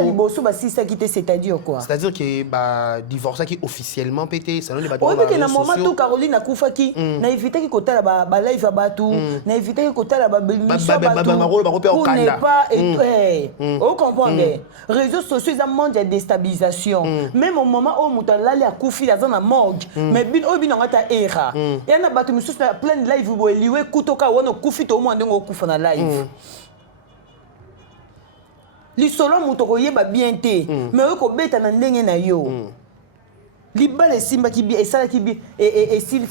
liboso ba sisa qui c'est-à-dire quoi? C'est-à-dire que ba divorce qui officiellement pété, ça non les ba. Oui, mais que na moment tout Caroline a kufaki, na éviter que kota ba live abatu, na éviter que kota ba mission abatu. Pour ne pas on comprend bien. Réseaux sociaux ça monde de déstabilisation. Même au moment où muta lali a kufi dans na morgue, mais bin o bin ngata era. Et na batu mususu na plein live bo liwe kutoka wono kufi to mo ndenge okufa na live. Li solo muto koyeba bien te, mais oko beta na ndenge na yo. Libala simba qui bien et ça qui bien et s'il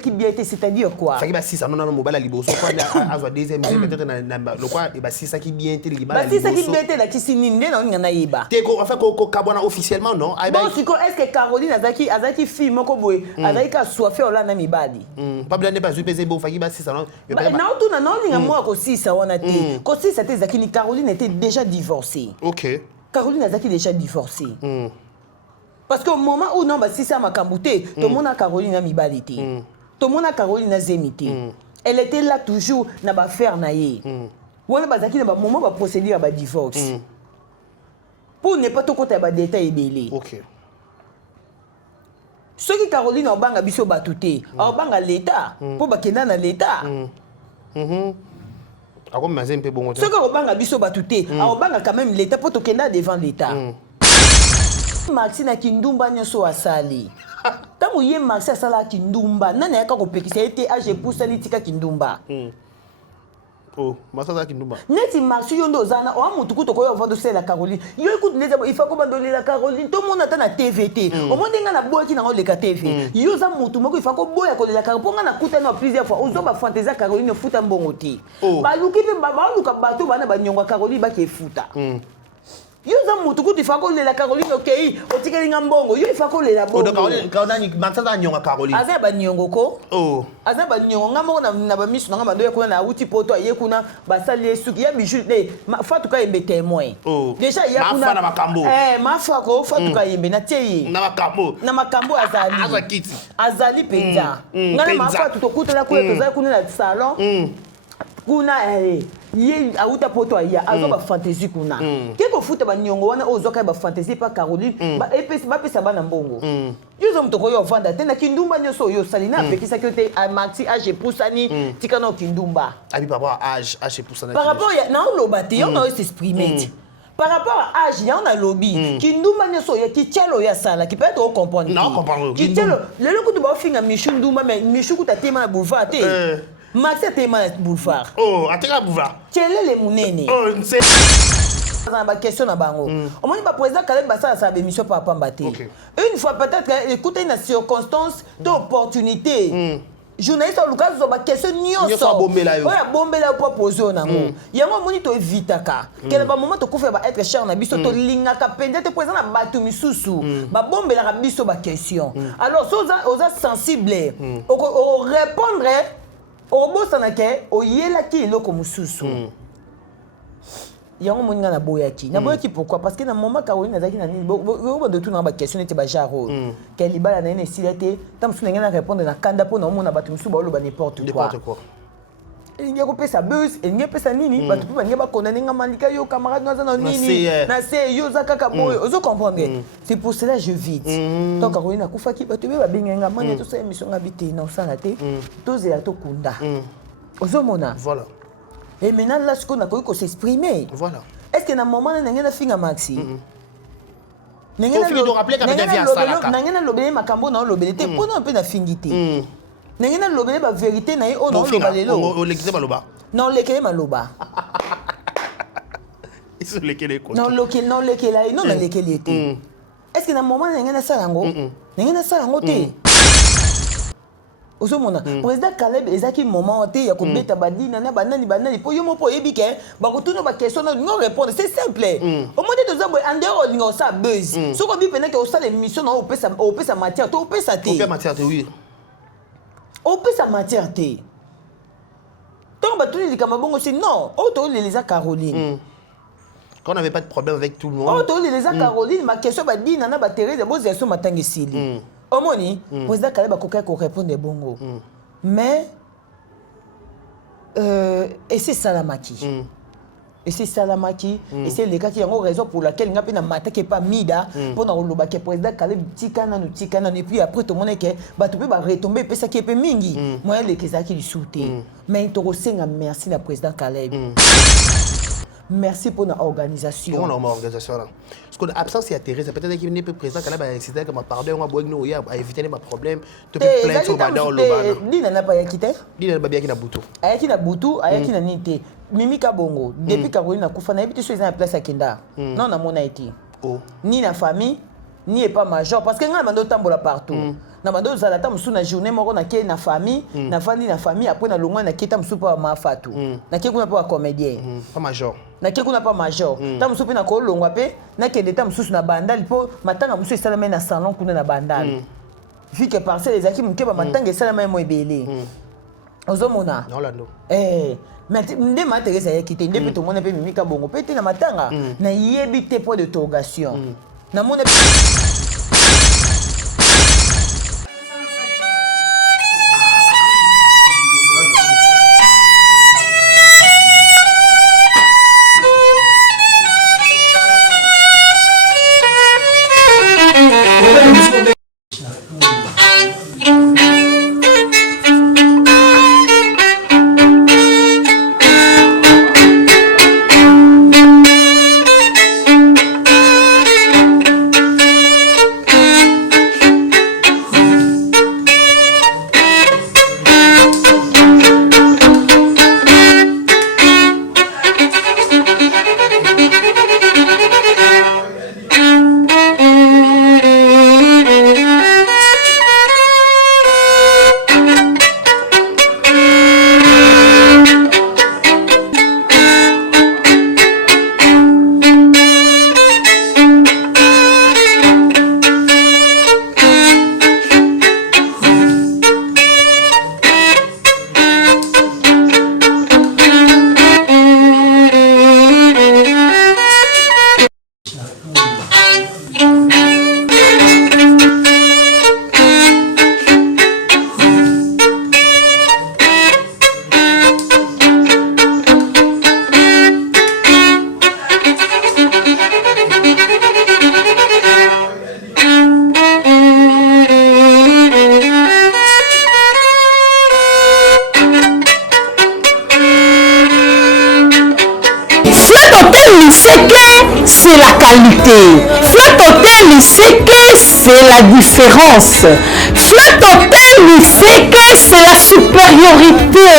qui bien été c'est-à-dire quoi? Ça qui ba si ça non non mobile liboso quoi a deuxième peut-être na le quoi et ba si ça qui bien été libala. Ba si ça qui bien été la qui sininde na ngana yeba. Te ko enfin ko kabona officiellement non? Bon est-ce que Caroline azaki fille moko boy azaki ka soifé ola na mibali? Pas bien ne pas supposer bon fa qui ba si ça non. Non tout na non ninga moi ko si ça wana te. Ko si ça te zakini Caroline était déjà divorcée. OK. Caroline azaki déjà divorcée. Parce qu'au moment où non, si ça m'a cambouté, tout le monde a Caroline a mibalité. Tout le monde a Caroline a zémité. Elle était là toujours, n'a pas faire naïe. Ou on a pas n'a pas moment va procéder à divorce. Pour ne pas tout côté à détail et belé. OK. Ce qui Caroline a bang à biso batouté, a bang à l'état, pour bakena na l'état. A comme mazem peu bon. Ce qui a bang à biso batouté, a bang quand même l'état pour tokenda devant l'état. Maxi na kindumba nyoso asali. Tango ye Maxi asala kindumba, nana yaka ko pekisa ete age poussa ni tika kindumba. Oh, masala kindumba. Neti Maxi yondo zana o amutu kuto ko yo vando la Caroline. Yo écoute les il faut ko bandoli la Caroline. Tout le monde attend na TVT. Au monde nga na boya ki na le TV. Yo za mutu moko il faut ko boya ko la Caroline. Ponga na kuta na plusieurs fois. Ozo ba fantaisie Caroline futa mbongoti. Ba luki pe ba luka bato bana ba nyonga Caroline ba ke futa. Yo za mutu kuti fako le la Caroline okay otikeli ngambongo yo ifako le la bongo donc Caroline matsala nyonga Caroline aza ba nyongo ko aza ba nyongo ngambongo na ba misu ngamba ndo yakuna na uti poto ayekuna basali esuki ya bijou ne fatuka yembe témoin déjà yakuna mafa na makambo mafa ko fatuka yembe na tei na makambo azali penza ngana mafa tutokutela kule toza kuna na salon kuna ye auta poto ya azo ba fantaisie kuna keko futa ba nyongo wana ozoka ba fantaisie pa Caroline ba epesi ba pesa bana mbongo yuzo mtoko yo vanda tena kindumba nyoso yo salina pekisa kyote a maxi age poussani tikano kindumba abi papa age poussani par rapport ya na lobati on a s'exprimer par rapport à âge, il y a un lobby qui nous manie sur qui tient le sala qui peut être au comprendre. Non, comprendre. Qui tient le coup de bas fin à Michou Ndouma mais Michou coup t'as téma boulevard té. Max a téma boulevard. Oh, a téma boulevard. Quel est les mounene? Oh, c'est dans ma question na bango. Au moins pas président Caleb Bassa sa émission par Pambaté. Une fois peut-être écouter une circonstance d'opportunité. Journaliste Lucas zo ba question nyonso oya bombela po poser nango yango moni to evitaka kele ba moment to kufa ba être cher na biso to lingaka pende te présent na batu misusu ba bombela ka biso ba question alors so oza sensible o répondre o bosana ke o yela ki loko mususu yango moni na boyaki pourquoi parce que na moment Caroline azaki na nini de tout na ba question était ba jaro quel libala na ene silate tam su na répondre na kanda po na mona batu musu ba lo ba n'importe quoi il y a coupé sa buzz il n'y a pas sa nini batu po ba ngeba condamner nga malika yo camarade na za nini na se yo za kaka boy ozo comprendre c'est pour cela je vite donc Caroline akufaki batu ba benga mani to sa émission ngabité na osala te tozela to kunda ozo mona voilà. Et maintenant, là, ce qu'on a connu, s'exprimer. Voilà. Est-ce que dans un moment, on a fait un maxi? Il faut de rappeler qu'il y a des salaka. On a lobé makambo na lobé te pour un peu na fingité. On a lobé ba vérité na o na lobé lelo. On l'écrit maloba. Non, l'écrit maloba. Ils sont l'écrit quoi? Non, l'écrit non l'écrit était. Est-ce que dans un moment, on a ça ngo? On a ça ngo te. Osomona président Caleb ezaki moment te ya kobeta badina na banani po yo mopo ebike ba kotuna ba question na ngo répondre c'est simple au monde de zabo andero lingo sa buzz soko bi pena ke osala émission na opesa matière to opesa te oui opesa matière te donc ba tuni likama bongo c'est non auto les Caroline quand on n'avait pas de problème avec tout le monde auto les Caroline ma question ba dina na ba Thérèse bo zeso matangisili Omoni, président Caleb a coqué pour répondre bongo. Mais et c'est ça la maquille. Et c'est Salamaki, et c'est les gars qui ont raison pour laquelle il n'a pas de pas mida pour nous le président Caleb Tikana, et puis après tout le monde est retomber, et ça qui est mingi. Moi, les gens qui le soutiennent. Mais il y a merci à président Caleb. Merci pour l'organisation. Pour l'organisation. Parce que l'absence est terrible. Peut-être qu'il n'est pas président Caleb a décidé que ma pardon, on va éviter les problèmes. Tu peux plaindre sur Badao Lobana. Il n'a pas quitté. Il n'a pas bien qui n'a boutou. Ayaki na butu, ayaki na nite. Mimi Kabongo, depuis Caroline a kufa na habité sur les place à Kenda. Non, na mon Haïti. Ni la famille, ni pas major. Parce que nous avons tambola partout. Na bando za la tam sous na journée moko na ke na famille, na famille après na longwa na kita msu pa ma fatu. Na ke kuna pa comédien. Pas major. Na ke kuna pa major. Tam msu pe na ko longwa pe na ke de tam sous na bandal po matanga msu salama na salon kuna na bandal. Vu que parce les akis mke ba matanga salama mo ebele. Ozomona. Orlando. Mais nde m'intéresse à quitter nde tout le monde peut Mimi Kabongo peut-être na matanga na yebité point d'interrogation na mon c'est la qualité. Flat Hotel, c'est que c'est la différence. Flat Hotel, c'est que c'est la supériorité.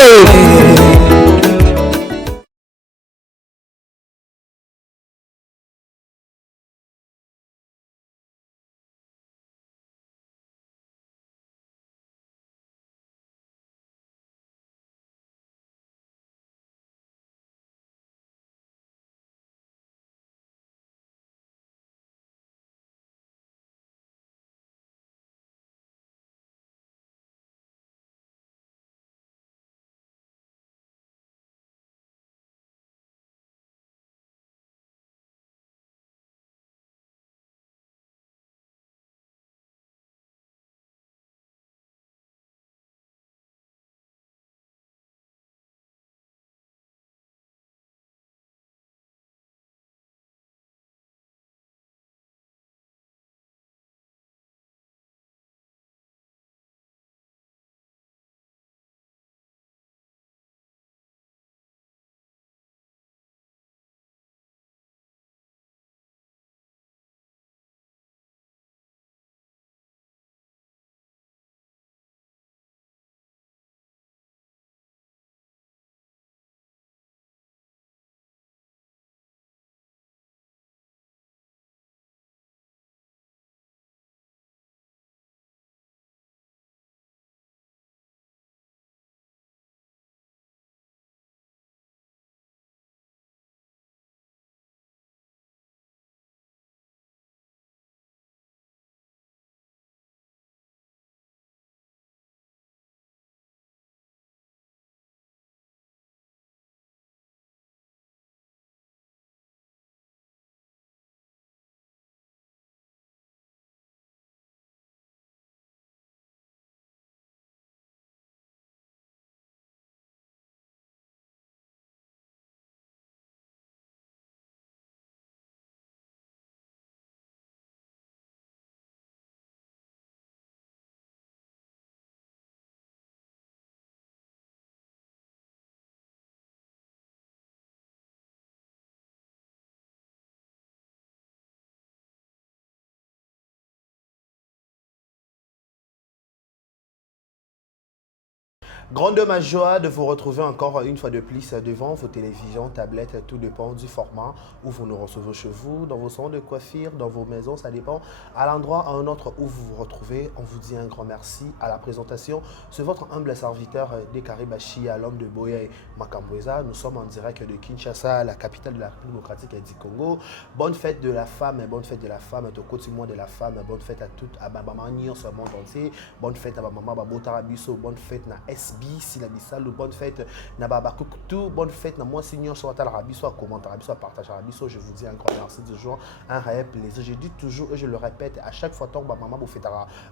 Grande ma joie de vous retrouver encore une fois de plus devant vos télévisions, tablettes, tout dépend du format où vous nous recevez chez vous, dans vos salons de coiffure, dans vos maisons, ça dépend. À l'endroit, à un autre où vous vous retrouvez, on vous dit un grand merci à la présentation. C'est votre humble serviteur Dekari Bashi, à l'homme de Boya et Makambweza. Nous sommes en direct de Kinshasa, la capitale de la République démocratique du Congo. Bonne fête de la femme, bonne fête de la femme, au quotidien de la femme, bonne fête à toutes, à maman sur le monde entier, bonne fête à maman Babotarabiso, bonne fête na SB. Si la Bissal, bonne fête, Nababa Kukutu, bonne fête, na moi signor sur la Rabiso, à commenter Rabiso, à partager Rabiso. Je vous dis un grand merci de jour, un réel plaisir. Je dis toujours et je le répète, à chaque fois, tant que maman vous fait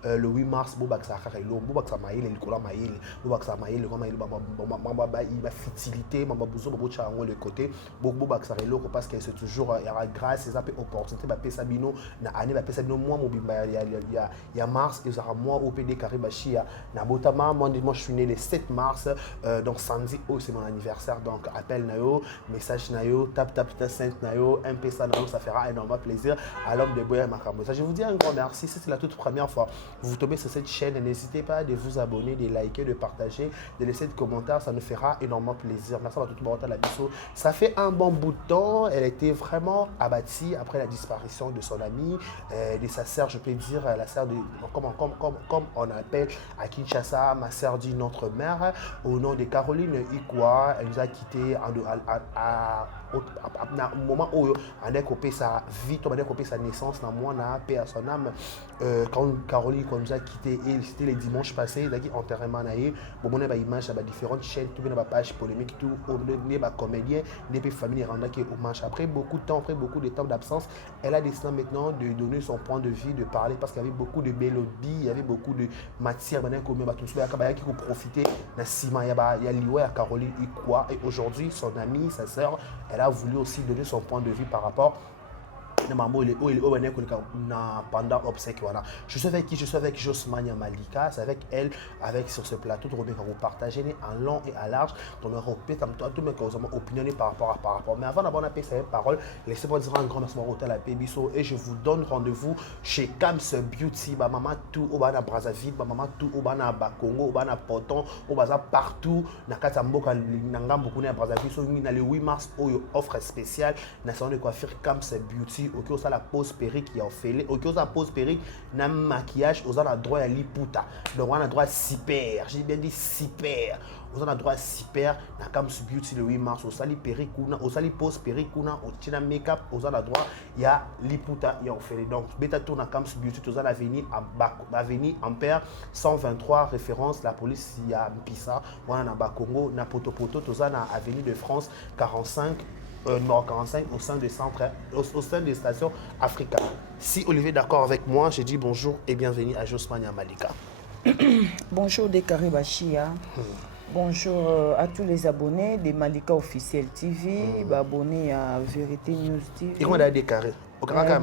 le 8 mars, Bobak Sakarelo, Bobak Samaïl, le Nicolas Maïl, Bobak Samaïl, le grand Maïl, il a futilité, Maman Bouzo, Bobo Charango, le côté, Bobak Sarelo, parce que c'est toujours, il y aura grâce, c'est ça, opportunité, Bapé Sabino, na année, Bapé Sabino, moi, Mobimba, il y a mars, il y aura moi, au PD Karibachi, na Botama, moi, je suis né le 7 mars, donc samedi, oh, c'est mon anniversaire, donc appel Nayo, message Nayo, tap 5 Nayo, MP ça Nayo, ça fera énormément plaisir à l'homme de Boya Makambosa. Je vous dis un grand merci, si c'est la toute première fois vous tombez sur cette chaîne, n'hésitez pas de vous abonner, de liker, de partager, de laisser des commentaires, ça nous fera énormément plaisir. Merci à tout le monde à la biseau. Ça fait un bon bout de temps, elle était vraiment abattue après la disparition de son amie, de sa sœur, je peux dire, la sœur de, comme on appelle à Kinshasa, ma sœur dit notre mère, au nom de Caroline Ikwa. Elle nous a quittés au moment où on a coupé sa vie, on a coupé sa naissance, on a paix à son âme. Quand Caroline nous a quittés, c'était le dimanche passé, il a dit enterrement naïe. Bon, on a des images, différentes chaînes, tout bien, page polémique, tout, on a comédien, des familles rendaient qui hommage. Après beaucoup de temps, après beaucoup de temps d'absence, elle a décidé maintenant de donner son point de vue, de parler, parce qu'il y avait beaucoup de mélodies, il y avait beaucoup de matière, maintenant qu'on qui peut profiter de Sima, il y a Liwa, Caroline Ikwa, et aujourd'hui, son amie, sa sœur, elle a voulu aussi donner son point de vue par rapport pendant obsèque. Voilà. Je suis avec qui? Je suis avec Josmania Malika. C'est avec elle, avec sur ce plateau, vous partagez en long et à large. Tout le monde opinionné par rapport. Mais avant d'avoir cette parole, laissez-moi dire un grand merci à la Pébiso et je vous donne rendez-vous chez Kams Beauty. Maman tout au bana Brazzaville, maman tout au bana Bakongo, au bana Poton, au bazar partout. Nakata Mboka Nangam beaucoup na Brazzaville. So le 8 mars, offre spéciale. National de coiffure Kams Beauty. Ok, on a la pose perruque qui a fait. Ok, on a la pose perruque, na maquillage, on a le droit à liputa. Donc on a le droit à super. J'ai bien dit super. On a le droit à super. Na Kams Beauty le 8 mars, on a les perruques, on a les pose perruque, on a make-up, on a le droit. Il y a liputa, il y a fait. Donc bêta tour na Kams Beauty, on a l'avenue Ampère 123 référence la police il y a Mpissa, on a na Bakongo, na Potopoto, on a na avenue de France 45. Nord 45 au sein des centres, au sein des stations Africa. Si Olivier est d'accord avec moi, j'ai dit bonjour et bienvenue à Josmania Malika. Bonjour Dekari Bashia. Bonjour à tous les abonnés de Malika Officiel TV, abonnés à Vérité News TV. Et on a Dekari.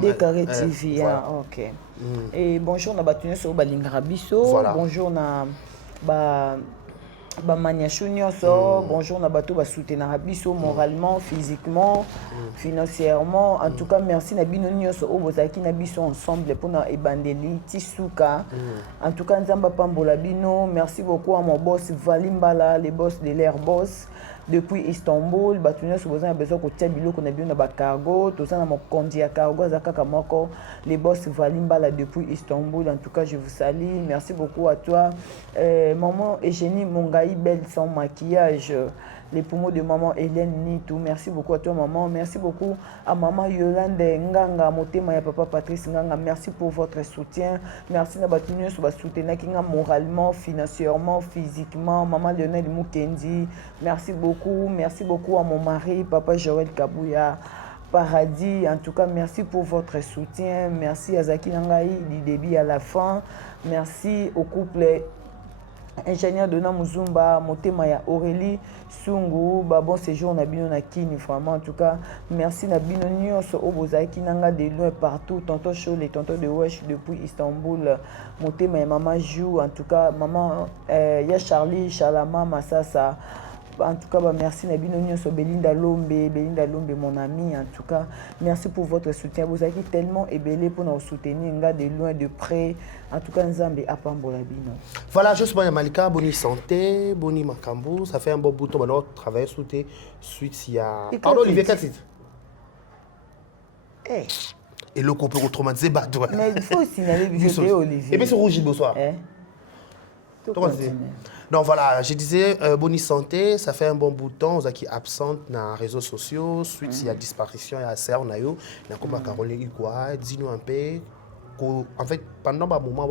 Dekari TV, voilà. Ok. Et bonjour na batune sur Balingarabiso. Voilà. Bonjour na Bamaniacho nyonso, bonjour na bato ba soutenir biso moralement, physiquement, financièrement. En tout cas, merci na bino nyonso o bozaki na biso ensemble pour na ebandeli tisuka. En tout cas, nzamba pambola bino. Merci beaucoup à mon boss Valimbala, le boss de l'Air Boss depuis Istanbul. Bato nyonso bozana besoin ko tia biloko na bino na ba cargo, to ça na mo kondi ya cargo azaka moko, le boss Valimbala depuis Istanbul. En tout cas, je vous salue. Merci beaucoup à toi. Maman Eugénie Mongaï, belle sans maquillage. Les poumons de maman Hélène Nitou. Merci beaucoup à toi, maman. Merci beaucoup à maman Yolande Nganga, Motema et papa Patrice Nganga. Merci pour votre soutien. Merci à Batunio sur soutenir moralement, financièrement, physiquement. Maman Lionel Mukendi. Merci beaucoup. Merci beaucoup à mon mari, papa Joël Kabouya. Paradis, en tout cas, merci pour votre soutien. Merci à Zaki Nangaï du début à la fin. Merci au couple ingénieur Dona Muzumba, Motema ya Aurélie Sungu, bon séjour na bino na Kini, vraiment en tout cas merci na bino nyonso obozaki nanga de loin partout, tonton Chole et tonton de Wesh depuis Istanbul, Motema ya maman Jou, en tout cas maman ya Charlie Chalama Massasa. En tout cas, merci Nabino Nyonso, Belinda Lombe, mon ami. En tout cas, merci pour votre soutien. Vous avez tellement ébélé pour nous soutenir, de loin, de près. En tout cas, Nzambe Apambola Bino. Voilà, justement, Malika, Boni Santé, Boni Makambu, ça fait un bon bout de temps, travailler sur tes suites. Il y a. Pardon, Olivier, quel site? Et le couple autrement dit, bah, toi. Mais il faut signaler que Olivier. Et puis, c'est rouge, bonsoir. Donc voilà, je disais, Boni Santé, ça fait un bon bout de temps, on qui absente dans les réseaux sociaux, suite il y a disparition, il y a serre, il y a comme Caroline Igua, dis-nous un peu. En fait, pendant un moment,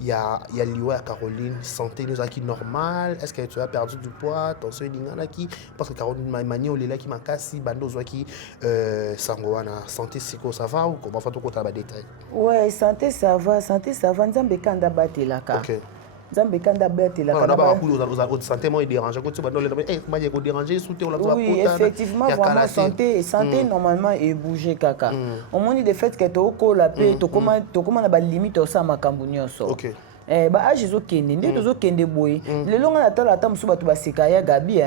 il y a lié à Caroline, santé nous a qui normal, est-ce que tu as perdu du poids, ton soin qui parce que Caroline mani on est là qui m'a cassé, bando qui sangoana, santé siko ça va ou comment faire tout côté détail? Ouais, santé ça va, nzambe kanda batté là ka. OK. Nzambe kanda batté là ka. On a beaucoup aux santé moi dérange quand tu bando le déranger souter on la oui, effectivement vraiment santé normalement est bouger kaka. On m'a dit de fait que to ko la paix to comment na ba limite au sa makambu nyonso. OK. Ba age zo kende nde to zo kende boy. Le longa na tala ta musu batu ba sekaya gabi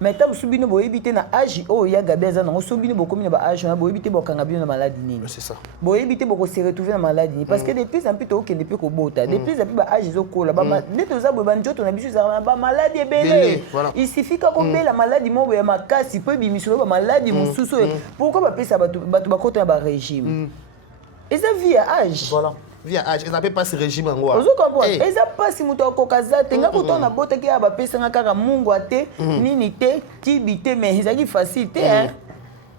mais ta musu bino boy éviter na age o ya gabi za na so bino bokomi na ba age na boy éviter bokanga bino na maladie nini. C'est ça. Boy éviter boko se retrouver na maladie parce que de plus en plus to kende pe ko bota de plus en plus ba age zo ko la ba nde to za boy ba njoto na biso za ba maladie ebele. Il suffit ka ko la maladie mo ya makasi pe bimisolo ba maladie mususu pourquoi ba pesa batu ba kota na ba régime. Et ça vie à âge. Voilà. Via âge, ils n'appellent pas ce régime en Vous comprenez? Ils n'appellent pas si muto kokaza, tenga kuto na bote ki aba pesa nga kaka mungu ate, nini te, kibite mais ils ont facilité hein.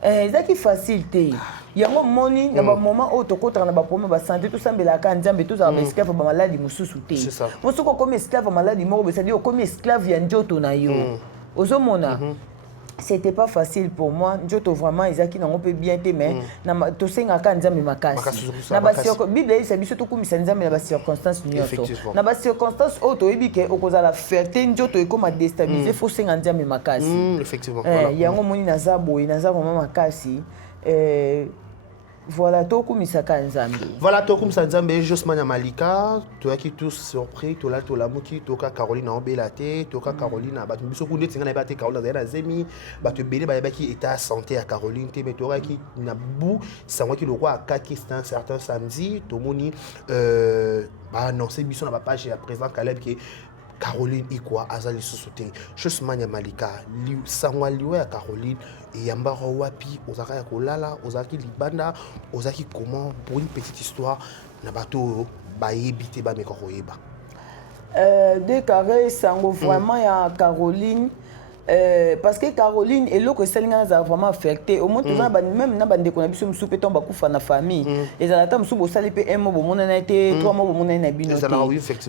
Ils ont facilité. Yango moni na ba moment o to kotra na ba problème ba santé tout sambela ka nzambe tout za esclave ba maladie mususu te. C'est ça. Pour ce ko comme esclave maladie mo c'est dire comme esclave ya njoto na yo. Ozomona. C'était pas facile pour moi. Njoto vraiment Isaki n'ont pas bien été mais na to senga ka nzambe makasi. Na ba Bible c'est biso to kumisa nzambe na ba circonstance nyoto. Na ba circonstance auto ebike okoza la fierté njoto e comme déstabiliser faut senga nzambe makasi. Effectivement. Yango moni naza boy naza vraiment makasi. Voilà, Tokum Isaka Nzambe. Voilà, Tokum Nzambe, Josmania Malika, tu as qui tous surpris, tu l'as mouki, tu as Caroline en Belate, tu as Caroline à Batou, tu as battu Caroline à Zemi, Batou Bélé, qui était à santé à Caroline, tu as qui n'a bou, c'est moi qui le roi à Kaki, c'est un certain samedi, Tomoni, annoncé, Bisson à ma page à présent, Caleb qui est Caroline Ikwa azali sosote Josmania Malika li sangwa liwe ya Caroline et yambara wapi ozaka ya kolala ozaki libanda ozaki comment pour une petite histoire na bato ba yebite ba mekoko yeba de carré sango vraiment ya Caroline parce que Caroline et l'autre Selina a vraiment affecté au moins même na bande qu'on biso musu peton ba kufa na famille et ça attend musu bo sali pe un mobo mon na été 3 mois mon na bino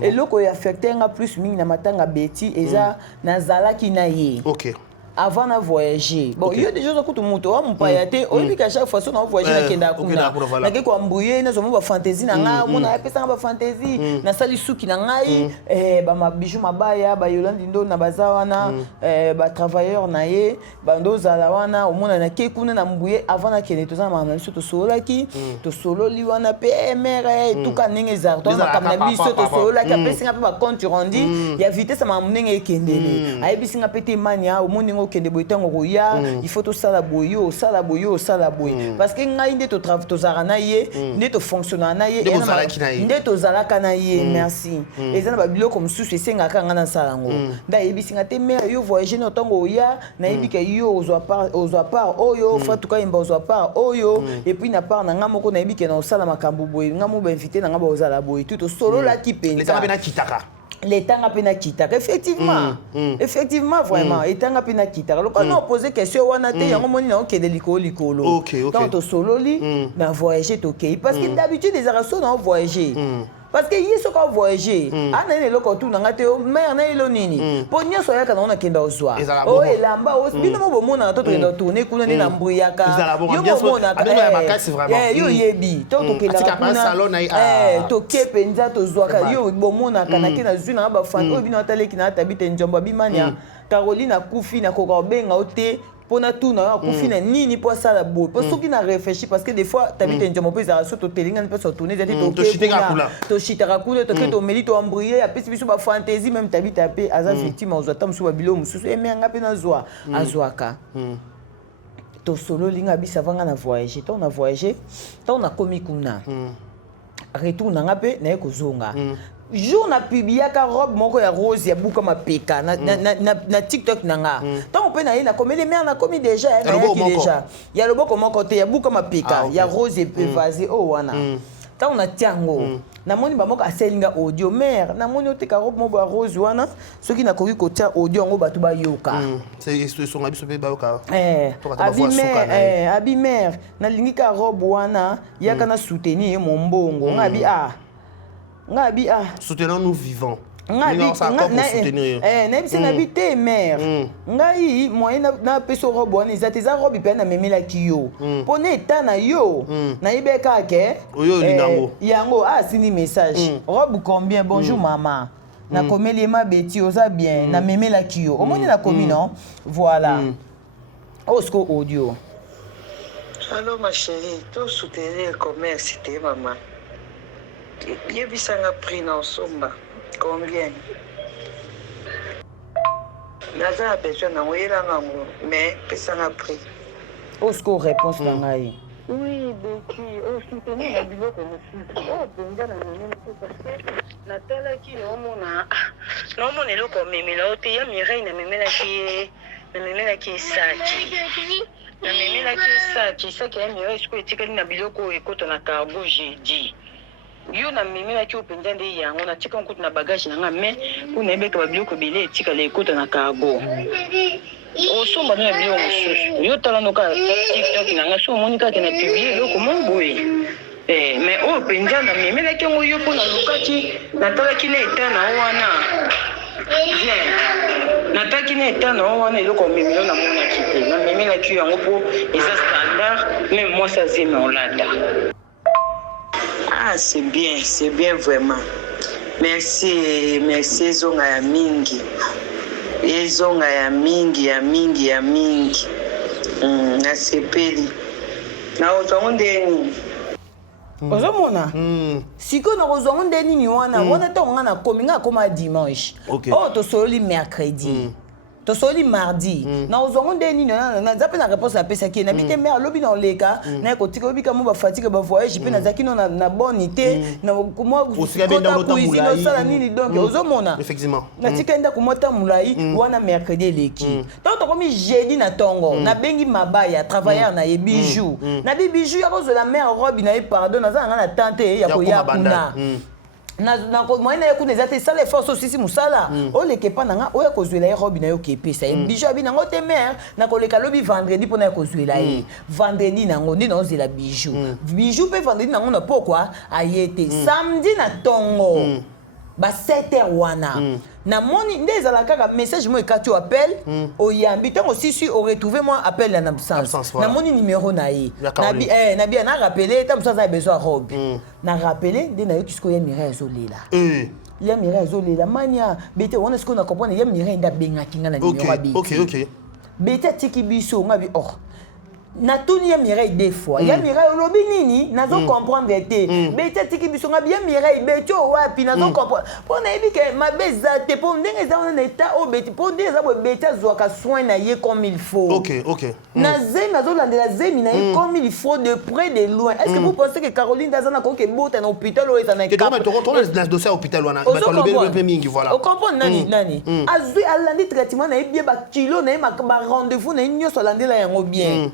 et l'autre est affecté nga plus mingi na matanga beti et ça na zala ki na ye. OK. Avant de voyager. Bon, il y a des choses qui mon payate, on dit qu'à chaque fois on voyage na kenda kuna. Na ke ko mbouye na zomo ba fantaisie na nga, on a pesa ba fantaisie, na sali suki na ngai, ba ma bijou mabaya, ba Yolande ndo na bazawana, ba travailleur na ye, ba ndo zala wana, au mona na ke kuna na mbouye avant na kende to za ma so to solo ki, to solo li wana pe mère tout ka ninge zarto na kamna biso to solo ki pesa nga pe ba compte rendu, ya vitesse ma mnenge kendele. Ai bisinga pete mania au mona kende boitango koya il faut to sala boyo parce que ngai nde to travail to zarana ye nde to fonctionner na ye nde to zalaka na ye merci ezana ba biloko mususu esenga ka ngana salango nda yebisinga te mère yo voyager no tango ya na yebika yo ozwa part oyo fa tuka imba ozwa part oyo et puis na part na nga moko na yebika na osala makambo boye nga mo ba inviter na nga ba ozala boye tout solo la ki penza L'étanga pena kitaka effectivement vraiment etanga pena kitaka loka non poser question wana te yango moni na okende likolo quand to sololi na voyager to kei parce que d'habitude les araso na voyager parce que yeso ka voyager ana ne loko tu na ngate mère na ilo nini po nyoso yaka na ona kenda ozwa o elamba o bino mo bomona to kenda tourner kuna ni na mbuyaka yo bomona yo yebi to kenda kuna to kepenza to zwaka yo bomona kana kena zuna ba fan o bino ataleki na tabite njomba bimania Caroline a kufi na koka benga ote pour na tout na kufi na nini pour ça la boue pour ceux qui n'a réfléchi parce que des fois t'habites un diamant peut ça surtout telinga ne peut se tourner to chitera kula to to meli to embrouiller a pesi biso ba fantaisie même t'habites à pe aza victime aux atam sou ba bilo mususu e menga pe na zwa azwaka to solo linga bisa vanga na voyager to na voyager to na komi kuna retour na ngape na ekozonga jour na publiaka robe moko ya rose ya buka mapeka na TikTok nanga tant on peut na commis les mères na commis déjà déjà il y a le boko moko te ya buka mapeka ya rose et vasé oh wana tant on a tiango na moni ba moko aselinga audio mère na moni oteka robe moko ya rose wana soki na koki ko tia audio ngo batu ba yoka c'est son abi sope ba yoka abi mère na lingika robe wana yaka na soutenir mon mbongo ngabi soutenons nous vivants. Ngabi mère. Ngai moyen na peso robe wana ezate za robe pe na memela kiyo. Pone eta na yo. Na ibeka ke. Oyo linango. Yango sini message. Robe combien? Bonjour maman. Na komeli ma beti oza bien na memela kiyo. Omoni na komi non? Voilà. Osco audio. Allô ma chérie, tu soutenir le commerce c'était maman. Il y a un prix dans Somba. Combien? Naza a besoin de mais un prix. Osco réponse dans l'aïe. Oui, Becky, soutenir la bibliothèque comme ça. Oh, Benga, Nathalie qui non mon élo comme Mimila, il y a Mireille, qui est saki. Na Mimila qui est saki, Mireille, ce que tu as dit, écoute, on a carbo, j'ai dit. Yo na mimela ki openza nde yango na tika nkutu na bagage na nga mais kuna ebeka ba biloko bele etika le ekota na cargo osomba na biloko mosusu yo tala noka TikTok na nga so monika ke na publier eloko mongoe mais openza na mimela ki ngo yo pona lokaki na tala ki na eta na wana bien na tala ki na eta na wana eloko mimelo na mona kite na mimela ki yango po eza standard même moi ça zeme on lada. Ah, c'est bien vraiment. Merci, zonga ya mingi. Zonga ya mingi. Na sepeli. Na ozongondeni. Ozomona? Siko na ozongondeni ni wana to ngana kominga koma dimanche. Oh, to soli mercredi. To soli mardi na ozongonde ni na zape na réponse à pesa ki na bité mère lobi na leka na ko tika obi kamo ba fatigue ba voyage pe na zaki na bonité na kuma kuisino sala nini donc ozomona effectivement na tika enda kumota mulai wana mercredi leki donc to komi jeudi na tongo na bengi mabaya travailleur na ye bijou na bijou ya cause de la mère robe na pardon na za na tante ya ko ya kuna na ko moyena yakuna ezate sala effort aussi musala o leke pa nanga o ya kozwela robe na yo kepesa bijou abi nango te mère na ko leka lobi vendredi pona ya kozwela vendredi nango ndi na ozela bijou pe vendredi nango na pourquoi ayete samedi na tongo ba 7h wana na moni ndeza la kaka message mo ekati appel oyambi tango sisi o retrouver moi appel en absence na moni numéro na yi na bien na rappeler tam ça a besoin robe na rappeler de na yo kisko ya mira ezolela ya mira ezolela mania bete on est ce qu'on a comprendre ya mira nda benga kinga na numéro abi OK bete tiki biso ngabi na tuni ya Mireille des fois ya Mireille lobi nini nazo comprendre te bete tiki biso ngabi ya Mireille beto wapi nazo comprendre pona ebike mabeza te po ndenge za na état o beti po ndenge za bo beta zwaka soin na ye comme il faut OK na zemi nazo landela zemi na ye comme il faut de près de loin est-ce que vous pensez que Caroline Dazana ko ke bota na hôpital o ezana que tu dossier hôpital wana ba lobi mingi voilà o comprendre nani azui alandi traitement na bien ba kilo na ma rendez-vous na nyoso landela yango bien.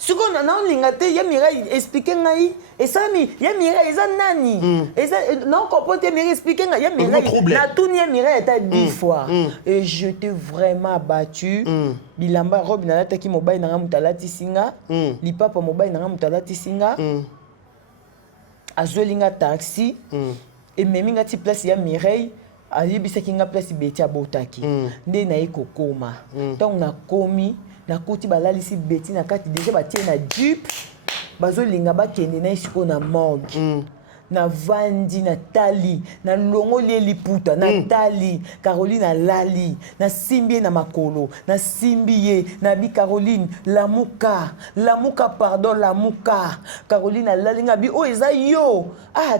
Ce qu'on a dans l'ingate, ya Mireille expliquer ngai et ça ya Mireille eza nani et ça non comprendre Mireille expliquer ngai ya Mireille na tout ya Mireille était 10 fois et je t'ai vraiment abattu bilamba robe na lata ki mobile na mutalati singa lipapa mobile na mutalati singa azolinga taxi et meminga ti place ya Mireille ayebisa kinga place beti abotaki nde na ekokoma donc na komi na koti balalisi beti na kati déjà batie na jupe bazolinga bakende na isiko na morgue na vandi na tali na longoli eliputa na tali Caroline alali na simbi na makolo na simbi na bi Caroline lamuka pardon lamuka Caroline alali ngabi o eza yo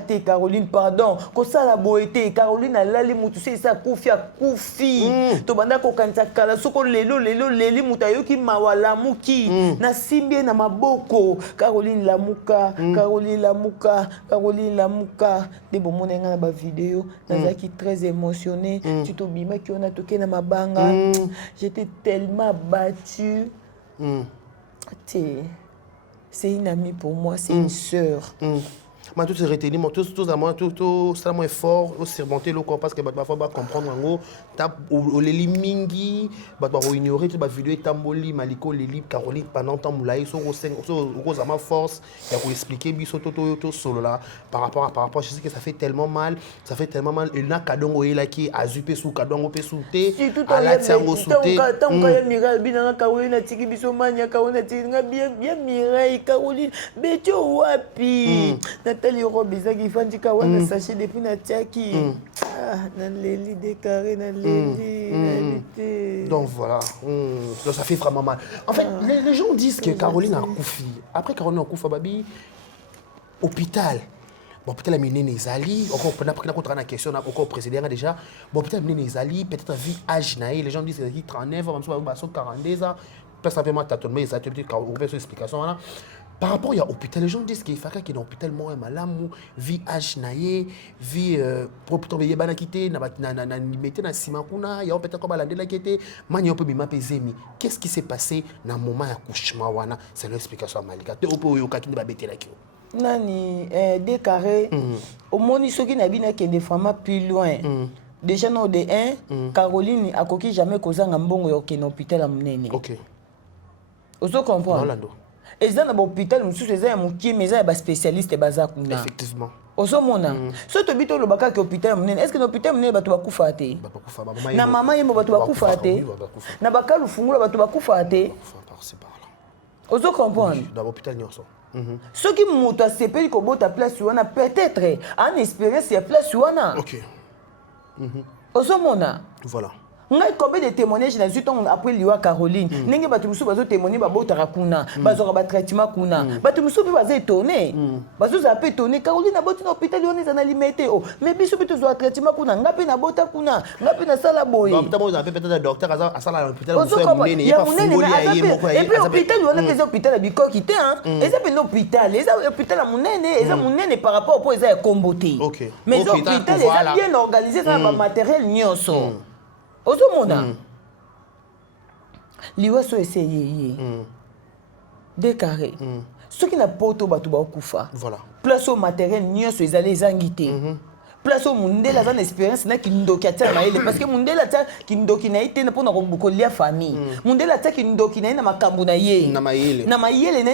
te Caroline pardon ko sala boete Caroline alali mutu se sa kufi to banda ko kanisa kala soko lelo leli mutayoki mawala muki na simbi na maboko Caroline lamuka Caroline lamuka de bon mon nga ba vidéo nazaki très émotionné tu to bima ki on a toqué na mabanga j'étais tellement battue c'est une amie pour moi c'est une sœur mais tout se retenir tout à moi tout ça moins fort au surmonter le corps parce que parfois va comprendre en gros tap au leli mingi va ignorer toute la vidéo tamboli maliko leli Caroline pendant temps moulay so au ma force il a expliquer biso to solo là par rapport je sais que ça fait tellement mal et na kadongo là qui azupe sous kadongo pe souté à la tiango souté tant que Mireille binanga Caroline na tiki biso mania Caroline tinga bien Mireille Caroline beto wapi Nathalie Robisa qui fait du kawana sachet depuis na tiaki na leli décaré na leli donc voilà donc ça fait vraiment mal en fait les gens disent que Caroline a couffé après Caroline a couffé babi hôpital bon hôpital a mené Nezali encore on a la question encore précédent déjà bon hôpital a mené Nezali peut-être vu âge naï les gens disent qu'il 39 ans même 42 ans peut simplement tâtonner les ateliers sur explication là. Par rapport à l'hôpital, les gens disent qu'il faut qu'il y ait un hôpital moins malade, vie H naïe, vie pour tomber bana quitter, na mettre na simakuna, il y a peut-être comme la la quitter, mani on peut même peser mi. Qu'est-ce qui s'est passé dans le moment accouchement wana? C'est l'explication à Malika. Tu peux y okakin ba bete la kio. Nani décarré. Au moins ils sont qui n'habillent que des femmes plus loin. Déjà non de 1, Caroline a coquille jamais causé un bon yo qui est hôpital à Mnene. OK. Vous comprenez? Et dans l'hôpital, nous sommes des spécialistes bazakuna. Effectivement. Osomona. So to bito lo baka ke hôpital munene. Est-ce que l'hôpital munene bato bakufa te? Na mama yemo bato bakufa te. Na bakalu fungula bato bakufa te. Oso comprendre? Dans l'hôpital nyonso. Ce qui moto a sepeli ko bota place wana peut-être en expérience ya place wana. OK. Osomona. Voilà. Ngai combien de témoignages na zuton après liwa Caroline ndenge bato musu bazo témoigner ba botaka kuna bazo ba traitement kuna bato musu bi bazo étonné bazo za peu étonné Caroline na boti na hôpital on est en limité mais biso biso zo traitement kuna ngapi na bota kuna ngapi na sala boy peut-être za peut-être docteur à sala l'hôpital musu munene il pas fungoli ayi moko et puis hôpital on a fait hôpital à bikoki te et çaเป็นhôpital les hôpital à munene et ça munene par rapport au point ça comboté mais hôpital est bien organisé ça ba matériel nyonso Ozomona. Liwaso essayé. Décarré. Ce qui n'a pas auto batu ba okufa. Voilà. Place au matériel nyonso ezali ezangité. Place au mundela za expérience na kindoki atia maele parce que mundela atia kindoki na ite na pona ko lia famille. Mundela atia kindoki na makambu na ye. Na maele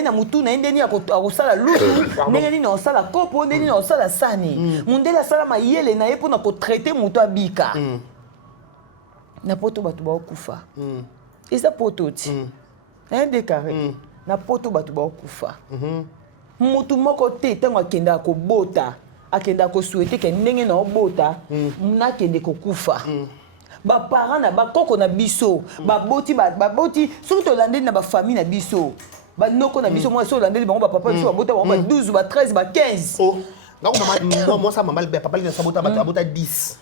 na mutu na ndeni akosala lutu, ndeni na osala kopo, ndeni na osala sani. Mundela sala maele na ye pona ko traiter mutu abika. Na poto batu ba okufa. Eza poto ti. Un décarré. Na poto batu ba okufa. Mutu moko te tango akenda ko bota, akenda ko souhaiter ke ndenge na obota, na kende ko kufa. Ba parents na ba koko na biso, ba boti surtout landeli na ba famille na biso. Ba noko na biso moi so landeli bango ba papa biso ba bota ba 12 ba 13 ba 15. Oh. Moi ça m'a mal papa na sabota ba 10.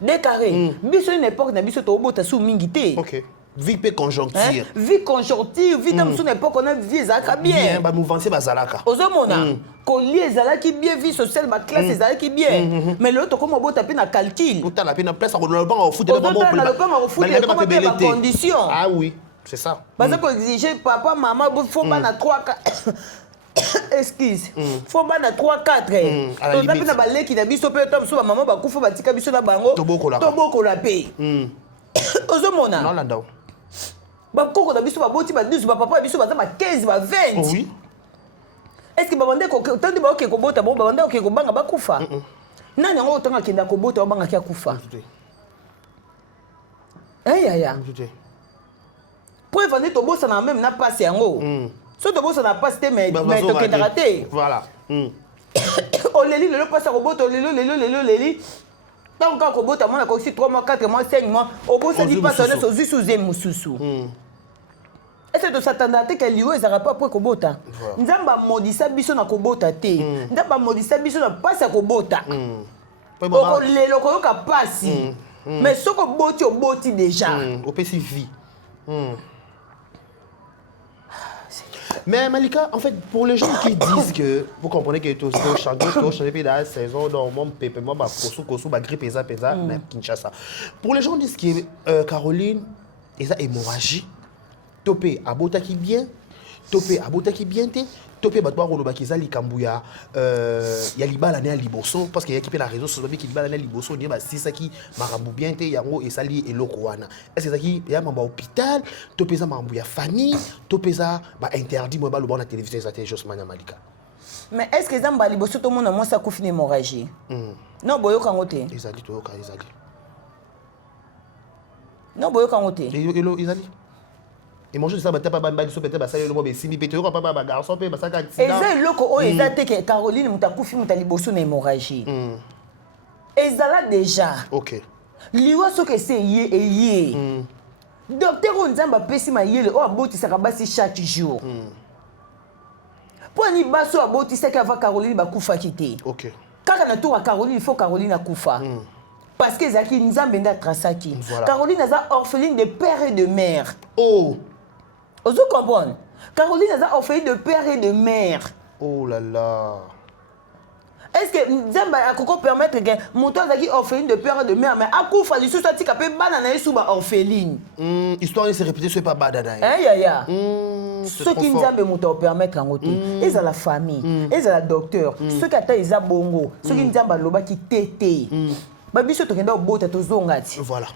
Décarré. Biso une époque na biso to bota sous mingité. OK. Vie pe conjoncture. Vie conjoncture, vie dans son époque on a vie zaka bien. Ba mouvance ba zalaka. Ozomona. Collier zalaki bien vie sociale ba classe zalaki bien. Mais l'autre comme bota pe na calcul. Tout à la peine place on le banc au foot de bon plus. Condition. Ah oui, c'est ça. Parce que exiger papa maman faut pas na 3 excuse. Faut pas na 3 4. Donc na na baleki na biso pe tom so maman ba kufa batika biso na bango. Toboko la pe. Ozomona. Non là ndao. Ba koko na biso ba boti ba 12 ba papa biso ba 15 ba 20. Oui. Est-ce que babande ko tandi ba ok ko bota bon babande ok ko banga ba kufa? Nani ngo tanga kenda ko bota banga kia kufa? Aya. Pour vendre to bossa na même na passe yango. So to bossa na passe te mais to kenda raté. Voilà. oleli lelo pasa kobota lelo tant que kobota mona ko 3 mois 4 mois 5 mois oboseli pasa na sozi suze mususu est-ce que s'attendait que liwo ezaka pas pour kobota nzamba modisa biso na kobota te nzamba modisa biso na pasa kobota oko lelo ko yoka pasi mais soko boti oboti déjà opesi vie. Mais Malika, en fait, pour les gens qui disent que, vous comprenez que tu as changé la saison, dans mon pépé, moi, ma grippe, mais Kinshasa. Pour les gens qui disent que Caroline, et ça, hémorragie, topé, abota qui bien, topé, abota qui bien, topé, batwa, rolo, bakiza, likambouya, ya libala, né, liboso, parce qu'il y a qui fait la réseau social, qui libala, né, liboso, n'y a pas si ça qui marabou bien, yango, et sali, et lokoana. Est-ce que ça qui, y a mamba hôpital, topé, ça marabouya famille, topé, ça, interdit, moi, le bon la télévision, ça, t'es juste Mania Malika. Mais est-ce que Zamba liboso, tout le monde a moins ça couffe une hémorragie? Non, boyo kangote. Izali, toyoka, izali. Non, boyo kangote. Izali. Et moi je dis ça peut-être pas bamba peut-être ba sali le mobile simi pété pas ba garçon pe ba ça accident. Et loko o ezate que Caroline mutakufi mutaliboso na hémorragie. Ezala déjà. OK. Liwa so que c'est yé. Docteur Onzamba pesi ma yele o aboti sakabasi chaque jour. Pour ni baso aboti sakava Caroline ba kufa kité. OK. Kaka na tour Caroline il faut Caroline a kufa. Parce que Zaki Nzambe nda trasaki. Caroline est orpheline de père et de mère. Oh. Vous comprenez? Caroline est orpheline de père et de mère. Oh là là. Est-ce que Nzamba a koko permettre que mon toit est orpheline de père et de mère, mais à coup fallu soit tika pe banana sous ba orpheline. Histoire de se répéter sur pas badana. Ya. Ce qui Nzambe moto permettre en côté. Ils ont la famille, ils ont la docteur, ceux qui attendent ils ont bongo, ceux qui Nzamba loba qui tété. Ba biso to kenda obota to zongati. Voilà.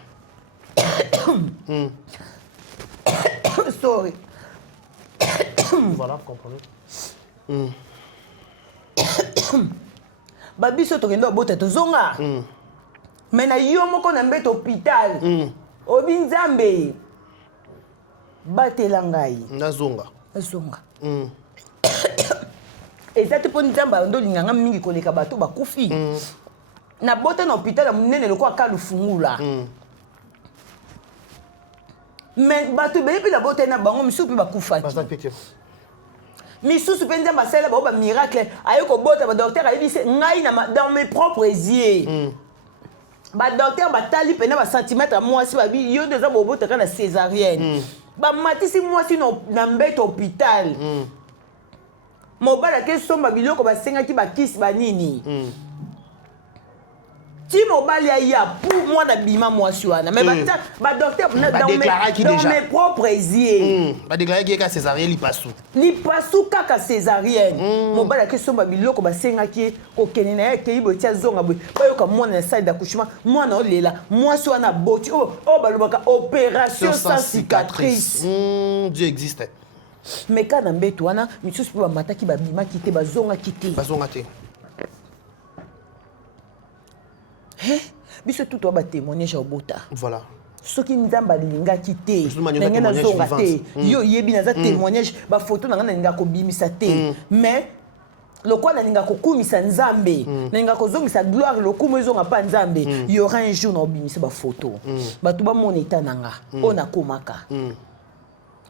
Sorry. Voilà, vous comprenez. Babiso to kendo obota to zonga. Mais na yo moko na mbete hôpital. Obi Nzambe. Batela ngai. Na zonga. Zonga. Ezate po Nzamba ndo linganga mingi koleka bato bakufi. Na bota na hôpital munene loko akalu fungula. Mais bato bebi la bota na bango misusu ba kufa. Misusu pe Nzamba sala ba miracle ayoko bota ba docteur ayebi se ngai na dans mes propres yeux. Ba docteur ba tali pe na ba centimètre moi si ba bi yo déjà bo bota na césarienne. Ba matisi moi si na mbete hôpital. Mobala ke somba biloko ba senga ki ba kisi ba nini. Si mobali ya pour moi na bima moi suana mais ba docteur dans mes propres yeux ba déclarer que ka césarienne li pasu kaka césarienne mobali ke somba biloko ba senga ki kokeni na ke ibo tia zonga boy ba yoka mwana na salle d'accouchement mwana olela moi suana boti ba lobaka opération sans cicatrice. Dieu existe. Mais quand na mbeto wana misusu ba mataki ba bima kité ba zonga kité biso tout toi ba témoignage au bota. Voilà. Ce qui Nzamba linga kité. Nenga na zonga té. Yo yebi na za témoignage ba photo na nga ko bimisa té. Mais le quoi na linga ko kumisa Nzambe. Nenga ko zongisa gloire le kumo zonga pa Nzambe. Il y aura un jour na bimisa ba photo. Ba tuba moneta nanga. On a komaka.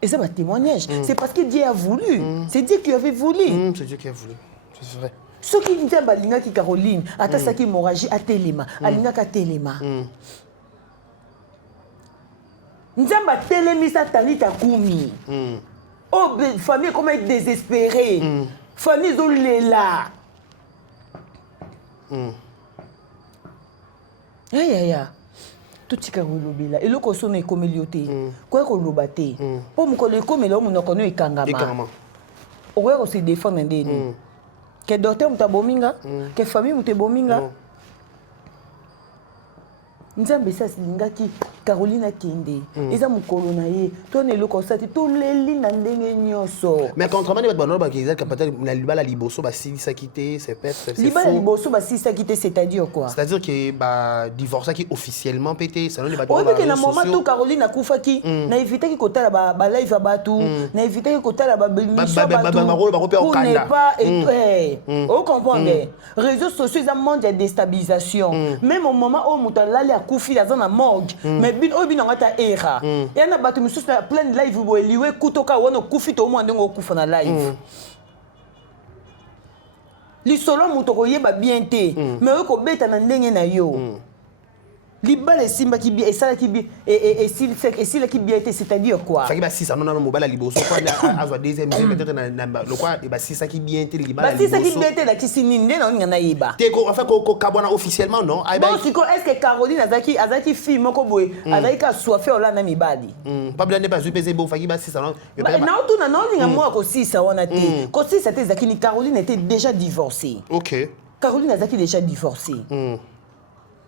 Et ça va témoignage. C'est parce que Dieu a voulu. C'est Dieu qui avait voulu. C'est Dieu qui a voulu. C'est vrai. Ce qui Nzamba linga ki Caroline, ata saki hémorragie a telema, alinga ka telema. Nzamba telemisa talita kumi. Oh, famille comment être désespérée. Famille zolela. Ya. Tout tika kolobela. Eloko sona ekomeli Quoi koloba te. Po mukolo ekomeli o munoko no ekangama. Okoya ko se défendre ndeni. Que docteur muta bominga, que famille muta bominga. Nzambe sa linga ki Caroline akende eza mukolo na ye to ne loko sati to leli na ndenge nyoso mais contrairement à banola ba kizal peut-être na libala liboso ba silisa quitté c'est peut-être c'est libala liboso ba silisa quitté c'est-à-dire quoi c'est-à-dire que ba divorce qui officiellement pété selon les bâtiments ba na moment tout Caroline akufaki na éviter ki kotala ba live abatu na éviter ki kotala ba mission abatu pour ne pas on comprend réseaux sociaux ça monde de déstabilisation même au moment où mutala li akufi dans na morgue mais bin obi ngata era ya na batu mususu na plein live bo liwe kutoka wono kufi to mo ndenge okufa na live li solo mutoko yeba bien te mais ko beta na ndenge na yo libala simba ki bien et ça qui bien et s'il qui bien c'est-à-dire quoi ça qui ba 6 non na mobile liboso quoi azwa deuxième peut-être na le quoi et ba 6 qui bien te libala liboso ba 6 qui bien te la kisini nde na ngana yeba te ko enfin ko kabona officiellement non bon siko est-ce que Caroline azaki fille moko boy azaki ka soifé ola na mibali pas bien ne pas supposer bon faki ba 6 non na tout na non ninga moi ko 6 wana te ko 6 c'était zakini Caroline était déjà divorcée. OK. Caroline azaki déjà divorcée.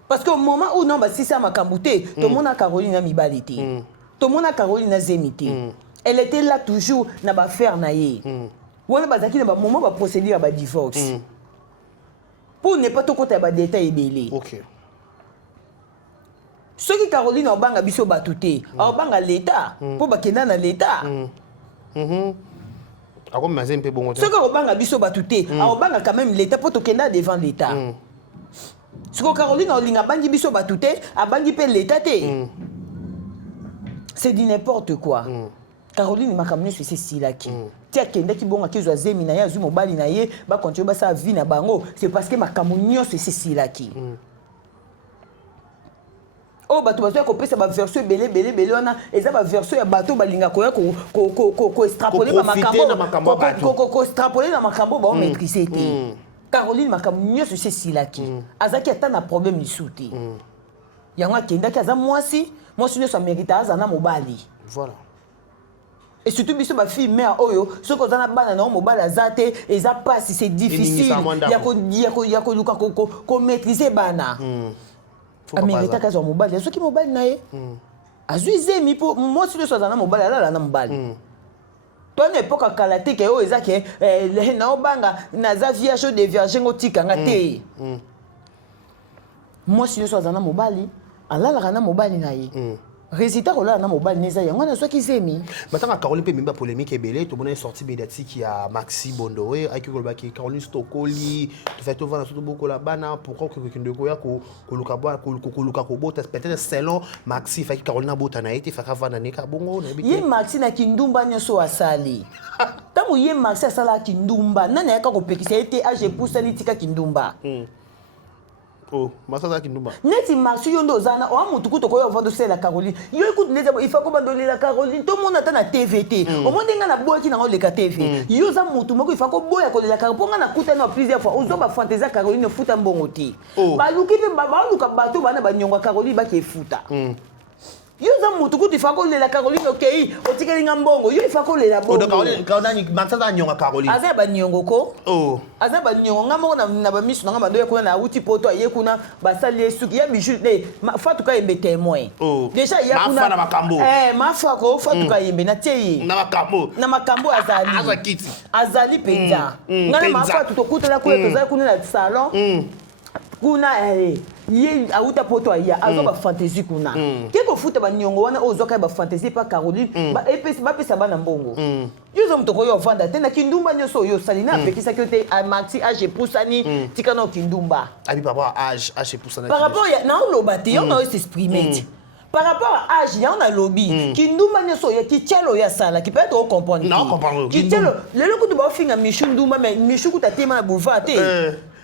Parce qu'au moment où non, si c'est ma cambouté, tout le monde a Caroline a mibalité. Tout le monde a Caroline a zémité. Elle était là toujours, n'a pas faire naïe. Ou on a bazaki n'a pas moment va procéder à ba divorce. Pour ne pas tout côté à détail et belé. OK. Ce qui Caroline a banga biso batouté, a banga l'état, pour bakena na l'état. A comme mazem pe bon. Ce qui a banga biso batouté, a banga quand même l'état pour to kenda devant l'état. Ce que Caroline a bangi biso batouté, a bangi pe l'état te. C'est du n'importe quoi. Caroline m'a kamené sur ces style-là qui. Tia kenda ki bonga ki zo zemi na ya zo mobali na ye ba continuer ba sa vie na bango, c'est parce que ma kamunyo sur ces style-là qui. Oh bato bato ko pesa ba version belé wana eza ba version ya bato balinga ko ya ko extrapoler ba makambo ko extrapoler na makambo ba maîtriser te. Caroline makambo nyonso se silaki azaki ata na problème lisuti yango akendaki aza mwasi nyonso amérite aza na mobali voilà et surtout biso bafille mère oyo soki oza na bana na yo mobali aza te eza pasi c'est difficile ya koluka komaîtrise bana amérite azwa mobali azoki mobali na ye azwi zemi mpo mwasi nyonso aza na mobali alala na mobali Toi n'époque à kalaté que oh ezake na obanga naza vierge de vierge ngotika ngate. Moi si je suis dans mobali, alala na mobali na ye. Résultat ko la na mobali neza yango na soki zemi. Maintenant Caroline pe mimba polémique ebele to mona sortie médiatique il y a Maxi Bondoé aki ko baki Caroline Stokoli to fait over na surtout beaucoup la bana pourquoi que ndeko ya ko luka boa ko luka ko bota peut-être selon Maxi fa Caroline bota na été fa kava na neka bongo na bi. Ye Maxi na kindumba nyoso asali. Tamu ye Maxi asala kindumba nana yaka ko pekisa été age poussa ni tika kindumba. Oh, masasa kindumba. Neti Maxi yondo zana o amutu kuto ko yo vando la Caroline. Yo écoute neza il faut ko bandoli la Caroline tout monde ata na TVT. Au monde nga na boya ki na le ka TV. Yo za mutu moko il faut ko boya ko la Caroline ponga na kuta na plusieurs fois. Ozo ba fantaisie Caroline futa mbongoti. Ba luki pe ba luka bato bana ba nyonga Caroline ba ke futa. Yo za mutu kuto il faut ko la Caroline okay. O tikeli ngambongo. Yo il faut ko la bongo. O Caroline masasa nyonga Caroline. Aza ba nyongo ko. Oh. Aza ba nyongo ngamo na ba misu ngamba ndo kuna na uti poto ayekuna basali suki ya bijou ne fatu ka yembe témoin. Déjà ya kuna na makambo. Mafa ko fatu ka yembe na tei. Na makambo azali. Aza kiti. Azali penza. Ngana mafa tutokutela ko tozali kuna na salon. Kuna ye auta poto ya azo ba fantaisie kuna. Keko futa ba nyongo wana ozoka ba fantaisie pa Caroline ba epesi ba pesa bana mbongo. Yuzo mtoko yo vanda tena kindumba nyoso yo salina pekisa kyote a maxi age poussani tikana kindumba. Abi papa age poussani. Par rapport ya na lobati on a s'exprimer. Par rapport à âge, il y a un lobby. Qui nous manie sur qui tient ya sala qui peut être comprendre. Non, comprendre. Qui tient le coup de bafing à Michou Ndouma mais Michou ta téma boulevard té.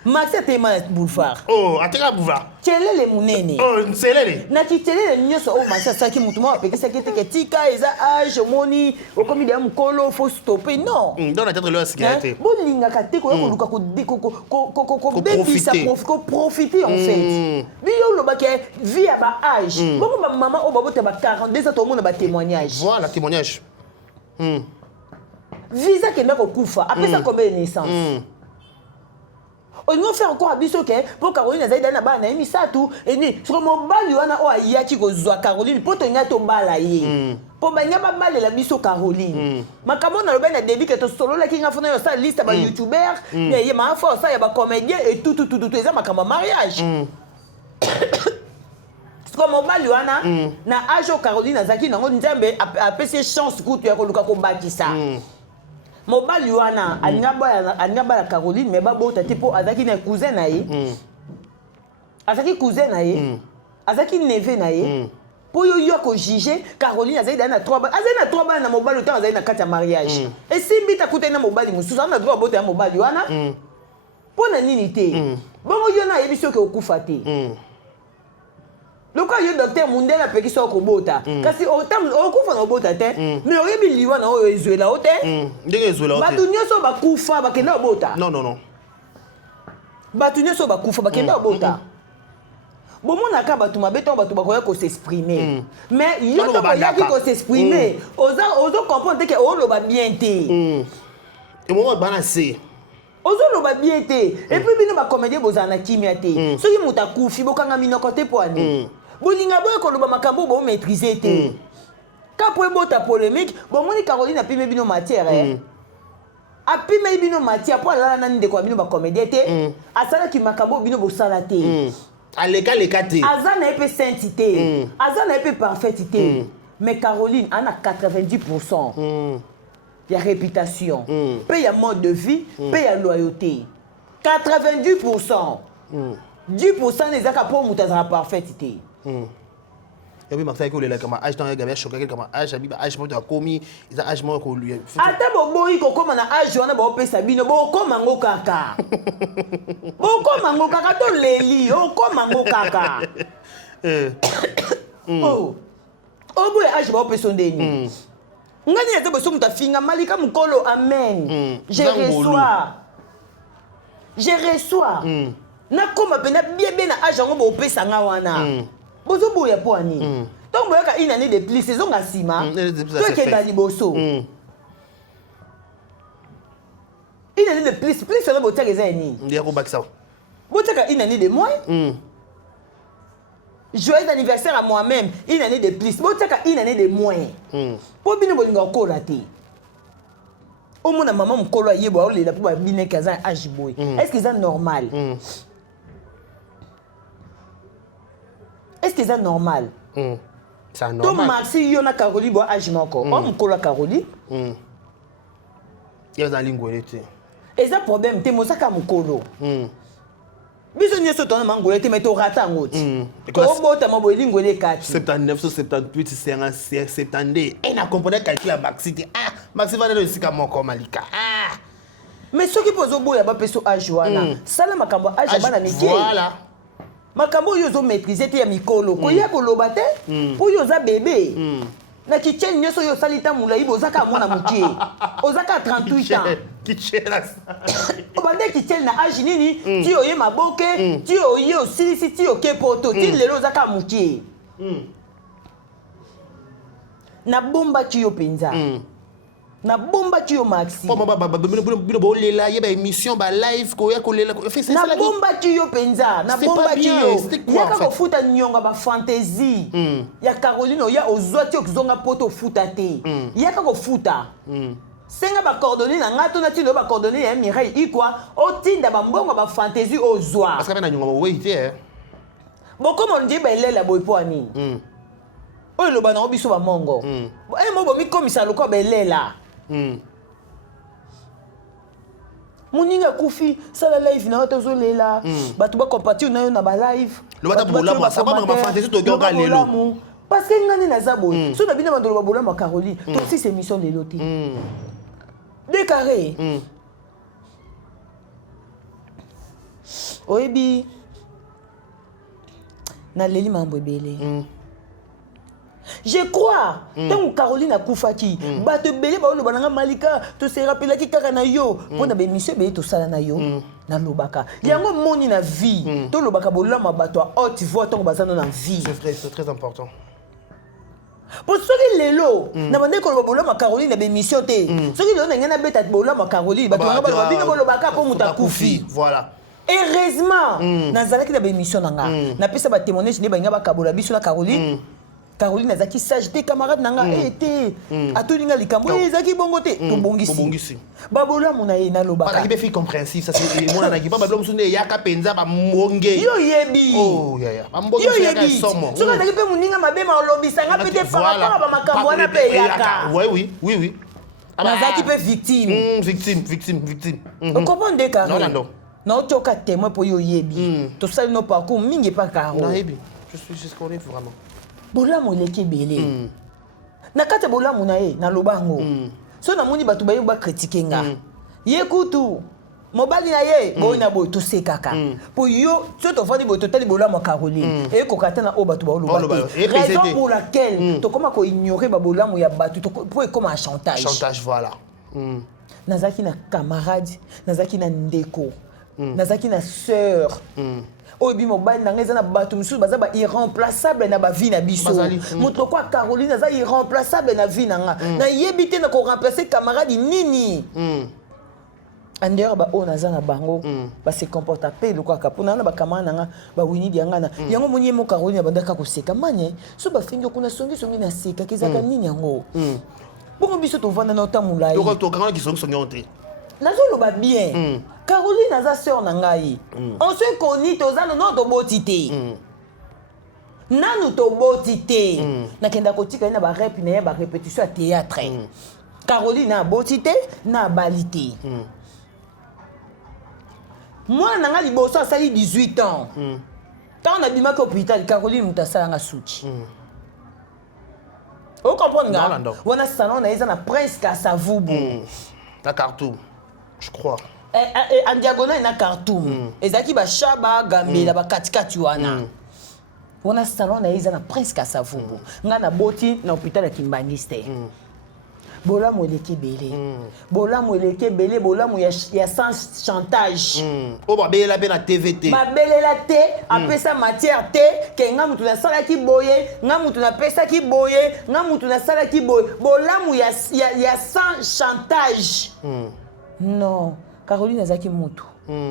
Maxi téma boulevard. Oh, ateka boulevard. Télé les mounene. Oh, c'est na qui télé les nyoso o maxi ça qui mutu mo parce que c'était tika eza âge moni au comme il y a mukolo faut stopper non. Dans la tête de leur cigarette. Bon linga kate ko luka ko baby ça profiter en fait. Bi yo lo ba ke vie à ba âge. Bon maman o ba bote ba 42 ans tout le monde ba témoignage. Voilà témoignage. Visa qui n'a pas kufa après ça combien de naissance. On va faire encore abisso que pour Caroline Azaïda na ba na emisatu et ni sur mon bali wana o ayaki ko zwa Caroline pour to ngato bala ye pour banya ba bale la biso Caroline makamo na loba na début que to solo la kinga fona yo sa liste ba youtubeur mais ye ma force ça ya ba comédien et tout ça makamo mariage comme mon bali wana na ajo Caroline Azaki na ngo nzambe a pese chance kutu ya ko luka ko bakisa mobali wana alinga la Caroline mais babota tipo azaki na cousin na ye azaki cousin na ye azaki neveu na ye pour yo ko juger Caroline azaki na 3 ba azaki na 3 ba na mobali temps azaki na kati ya mariage et simbi ta kuta na mobali mususu na droit bota ya mobali wana pour na nini te bongo yo na yebiso ke okufa te loka yo docteur Mundela peki so ko bota kasi otam okufa na bota te mais oyebi liwa na oyo ezwela ote ndenge ezwela ote batu nyoso bakufa bakenda bota non batu nyoso bakufa bakenda bota bomona ka batu mabeto batu bakoya ko s'exprimer mais yo to bayaki ko s'exprimer ozo comprendre que o lo ba bien te et moi bana c'est ozoloba bien te et puis bino ba comédien bozana kimia te soki muta kufi bokanga minoko te poani bolinga boye koloba makambo bo maîtriser te ka po bota polémique bon moni Caroline apime bino matière apime bino matière po la nani de ko bino ba comédien te asala ki makambo bino bo sala te aleka te azana epé sainteté azana epé parfaité mais Caroline ana 90% il y a réputation, il y a mode de vie, il y a loyauté. 90%. 10% des accords pour moutazara parfaité. Et puis Marseille ko lela kama âge dans gamin choqué kama âge abiba âge mo to komi isa âge mo ko lui ata boboyi ko koma na âge wana ba opesa bino bo koma ngo kaka to leli o koma ngo kaka oh boy âge ba opesa ndeni ngani ete boso mutafinga malika mukolo amen je reçois na koma pena bien na âge ngo bo opesa nga wana bozo boya poani donc boyaka une année de plus saison nga sima to kenda liboso une année de plus ça bo teka ezani ndia ko bakisa bo teka une année de moins joyeux anniversaire à moi-même une année de plus bo teka une année de moins po bino bolinga ko rater au moins maman mukolo ayebo olela po ba bine kaza âge boy est-ce que c'est normal est-ce que c'est normal c'est normal donc Maxi yona Caroline bo âge moko o mukolo Caroline ya za lingwele te et ça problème te mosaka mukolo biso nyeso tona mangole te meto rata ngoti ko bota mabo lingwele kati 7978 72 et na comprendre calcul à Maxi Maxi va le sika moko malika mais ce qui pose boya ba peso âge wana sala makambo âge bana mike voilà makambo yo zo maîtriser te ya mikolo ko ya ko loba te po yo za bébé na kitchen nyoso yo salita mulai bozaka mwana mukie ozaka 38 ans kitchen obande kitchen na âge nini ti oye maboke ti oye osilisi ti oke poto ti lelo ozaka mukie na bomba ti yo penza na bomba ti yo Maxi bino bo lela yeba émission ba live ko ya ko lela fait ça na bomba ti yo penza na bomba ti yo ya ka futa nyonga ba fantasy ya Caroline ya ozwati okizonga poto futa te ya ka futa senga ba coordonnées na ngato na ti lo ba coordonnées ya Mireille ikwa otinda ba mbongo ba fantasy ozwa parce que na nyonga bo wait boko mo ndi ba elela boy po ani oyo lo ba na obiso ba mongo mo bo mi komisa lo ko ba elela muninga kufi sala live na watu zolela batu ba compatir na yo na ba live lo bata bolamo ça ba ma fantasy to gyoka lelo parce que ngani na zabo so na bina bandolo ba bolamo Caroline to si c'est émission lelo ti décarré oyebi na leli mambo ebele je crois tant Caroline a koufaki bato belé ba oloba nga malika to se rappela ki kaka na yo pona be monsieur be to sala na yo na lobaka yango moni na vie to lobaka bolama bato a haute voix tant bazana na vie c'est très important pour soki lelo na bande ko bolama Caroline na be mission te soki lelo na ngana beta bolama Caroline bato nga ba bino bolobaka po muta kufi voilà heureusement nazalaki na bémission na nga napesa ba témoignage ne bainga bakabola biso na Caroline Caroline azaki sage te camarade na nga te atolinga likambo ezaki bongo te tobongisi babola mona ye na lobaka pas fille compréhensif ça c'est mona na kipa bablo musune yaka penza ba mbonge yo yebi oh ya mbonge yaka somo so na kipe muninga mabema olobisa nga pete par rapport ba makambo na pe yaka oui nazaki pe victime on comprend de Caroline non toka témoin pour yo yebi to sali no parcours mingi pa Caro na yebi je connais vraiment bolamu eleki ebele na kati ya bolamu na ye na lobango so namoni bato baye bakritike nga ye kutu mobali na ye boyi na boyi tosekaka po yo so tofandi boyi totali bolamu ya Caroline ekoka te na oyo bato baoloba te raison pour laquelle tokoma koignore babolamu ya bato po ekoma ya chantage voilà nazalaki na camarade nazalaki na ndeko nazalaki na sœur oyebi mobali na ngai eza na bato mosusu baza ba irremplaçable na bavie na biso moto kwa Caroline aza irremplaçable na vie na nga nayebi te na koremplace camarade nini andeur baoyo naza na bango base comporta mpe elokaka mpona na bacamarade na nga bawinidi ya nga na yango moni ye mo Caroline abandaka koseka manye so bafengi okuna songisongi na sekaki ezalaka nini yango bongo biso tovanda na ota molai nazoloba bien Caroline aza sœur na ngai on se connaît tozana no toboti te nanu toboti te nakenda kotika na ba rep na ba répétition ya théâtre Caroline na boti te na bali te moi na nga liboso asali 18 ans tant na bimaka hôpital Caroline mutasala nga suchi o comprendre nga wana salon na eza na Prince Kasavubu ta Khartoum je crois en diagonale na Khartoum ezaki ba shaba gambela ba katikati wana wana salon na eza na Prince Kasavubu nga na boti na hôpital ya Kimbangiste bolamu eleki bele bolamu ya sans chantage o babelela pe na TVT babelela te apesa matière te ke nga mutu nasalaki boye nga mutu napesaki boye nga mutu nasalaki boye bolamu ya sans chantage non Caroline azaki mutu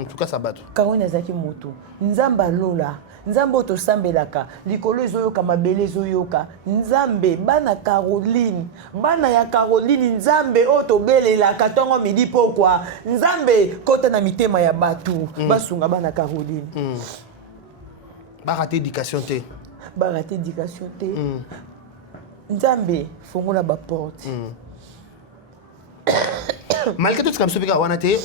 tuka sabato Caroline azaki mutu nzamba lola nzambe otosambelaka likolo ezoyoka mabele ezoyoka nzambe bana ya Caroline nzambe otobelelaka ntongo midi pokwa nzambe kota na mitema ya batu basunga bana Caroline barate éducation te nzambe fongola baporte malgré tout ce comme ça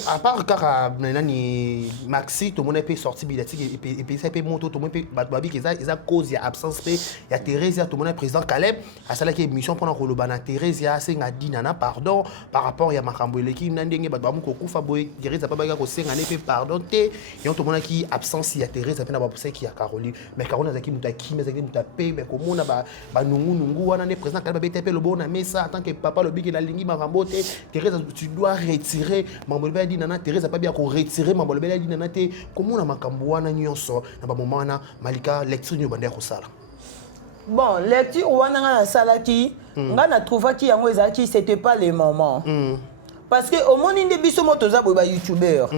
à part car nani Maxi tout le monde peut sortir bilatique et puis ça peut monter tout le monde peut babi que ça cause ya absence pe ya Thérèse tout le monde président Caleb à ça là qui émission pendant que le bana Thérèse ya senga dinana pardon par rapport ya makambo eleki ndenge bato bamu ko kufa boy Thérèse pas baga ko senga ne pe pardon te et tout le monde qui absence ya Thérèse pe na ba pousser qui ya Caroline mais Caroline zaki mutaki mais zaki mutape mais comme on a ba nungu wana ne président Caleb be taper le bon mais ça en tant que papa le big la lingi makambo te Thérèse tu dois retirer mambolbe di nana Thérèse pas bien ko retirer mambolbe di nana te comment na makambo wana nyonso na ba moment na Malika lecture nyo bande ko sala bon lecture wana na salaki nga na trouvaki yango ezaki c'était pas le moment parce que au monde inde biso moto za boy ba youtubeur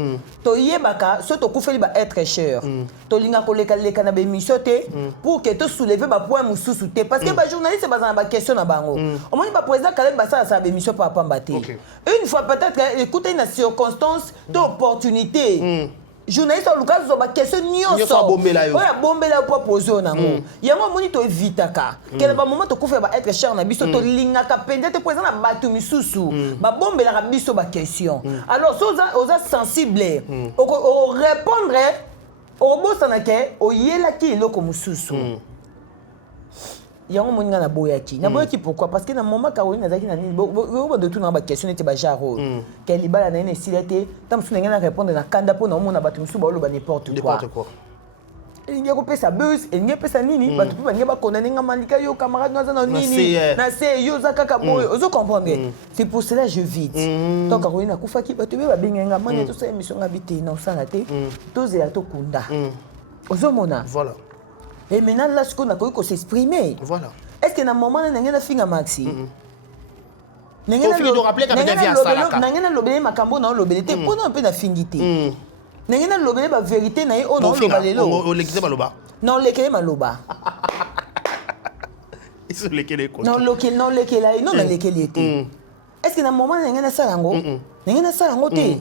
to yebaka so to kufeli ba être cher to linga ko leka na ba émission te pour que to soulever ba point mususu te parce que ba journaliste ba za ba question na bango au monde ba président Caleb ba sa ba émission pa pamba te une fois peut-être écouter une circonstance d'opportunité journaliste au Lucas zo ba question nyonso oya bombela po poser nango yango moni to evitaka kele ba moment to kufa ba être cher na biso to linga ka pende te président na batu misusu ba bombela ka biso ba question alors so oza sensible o répondre o bosana ke o yela ki loko mususu yango moninga na boyaki pourquoi parce que na moment Caroline azaki na nini bo de tout na ba question était ba jaro ke libala na ene silete tam sunenga na répondre na kanda po na mona batu musu ba lo ba n'importe quoi il y a pesa buzz il y a pesa nini batu po ba ngeba kona ninga Malika yo camarade na za nini na se yo za kaka boy ozo comprendre c'est pour cela je vide donc Caroline akufaki batu ba benga mane to sa émission ngabité na osala te to zela to kunda ozo mona voilà. Et maintenant, là, ce qu'on a connu, qu'on s'exprimer. Voilà. Est-ce que dans le moment, on a un film à Maxi? Il faut rappeler qu'il y a un film à Salaka. On a un film à Makambo, on a un film à Fingité. Nengena lobele ba vérité na ye o non loba lelo. On l'équité baloba. Non lekele maloba. Ils sont lesquels quoi. Non lekele non lekele non na lekele était. Est-ce que na moment nengena salango? Nengena salango te.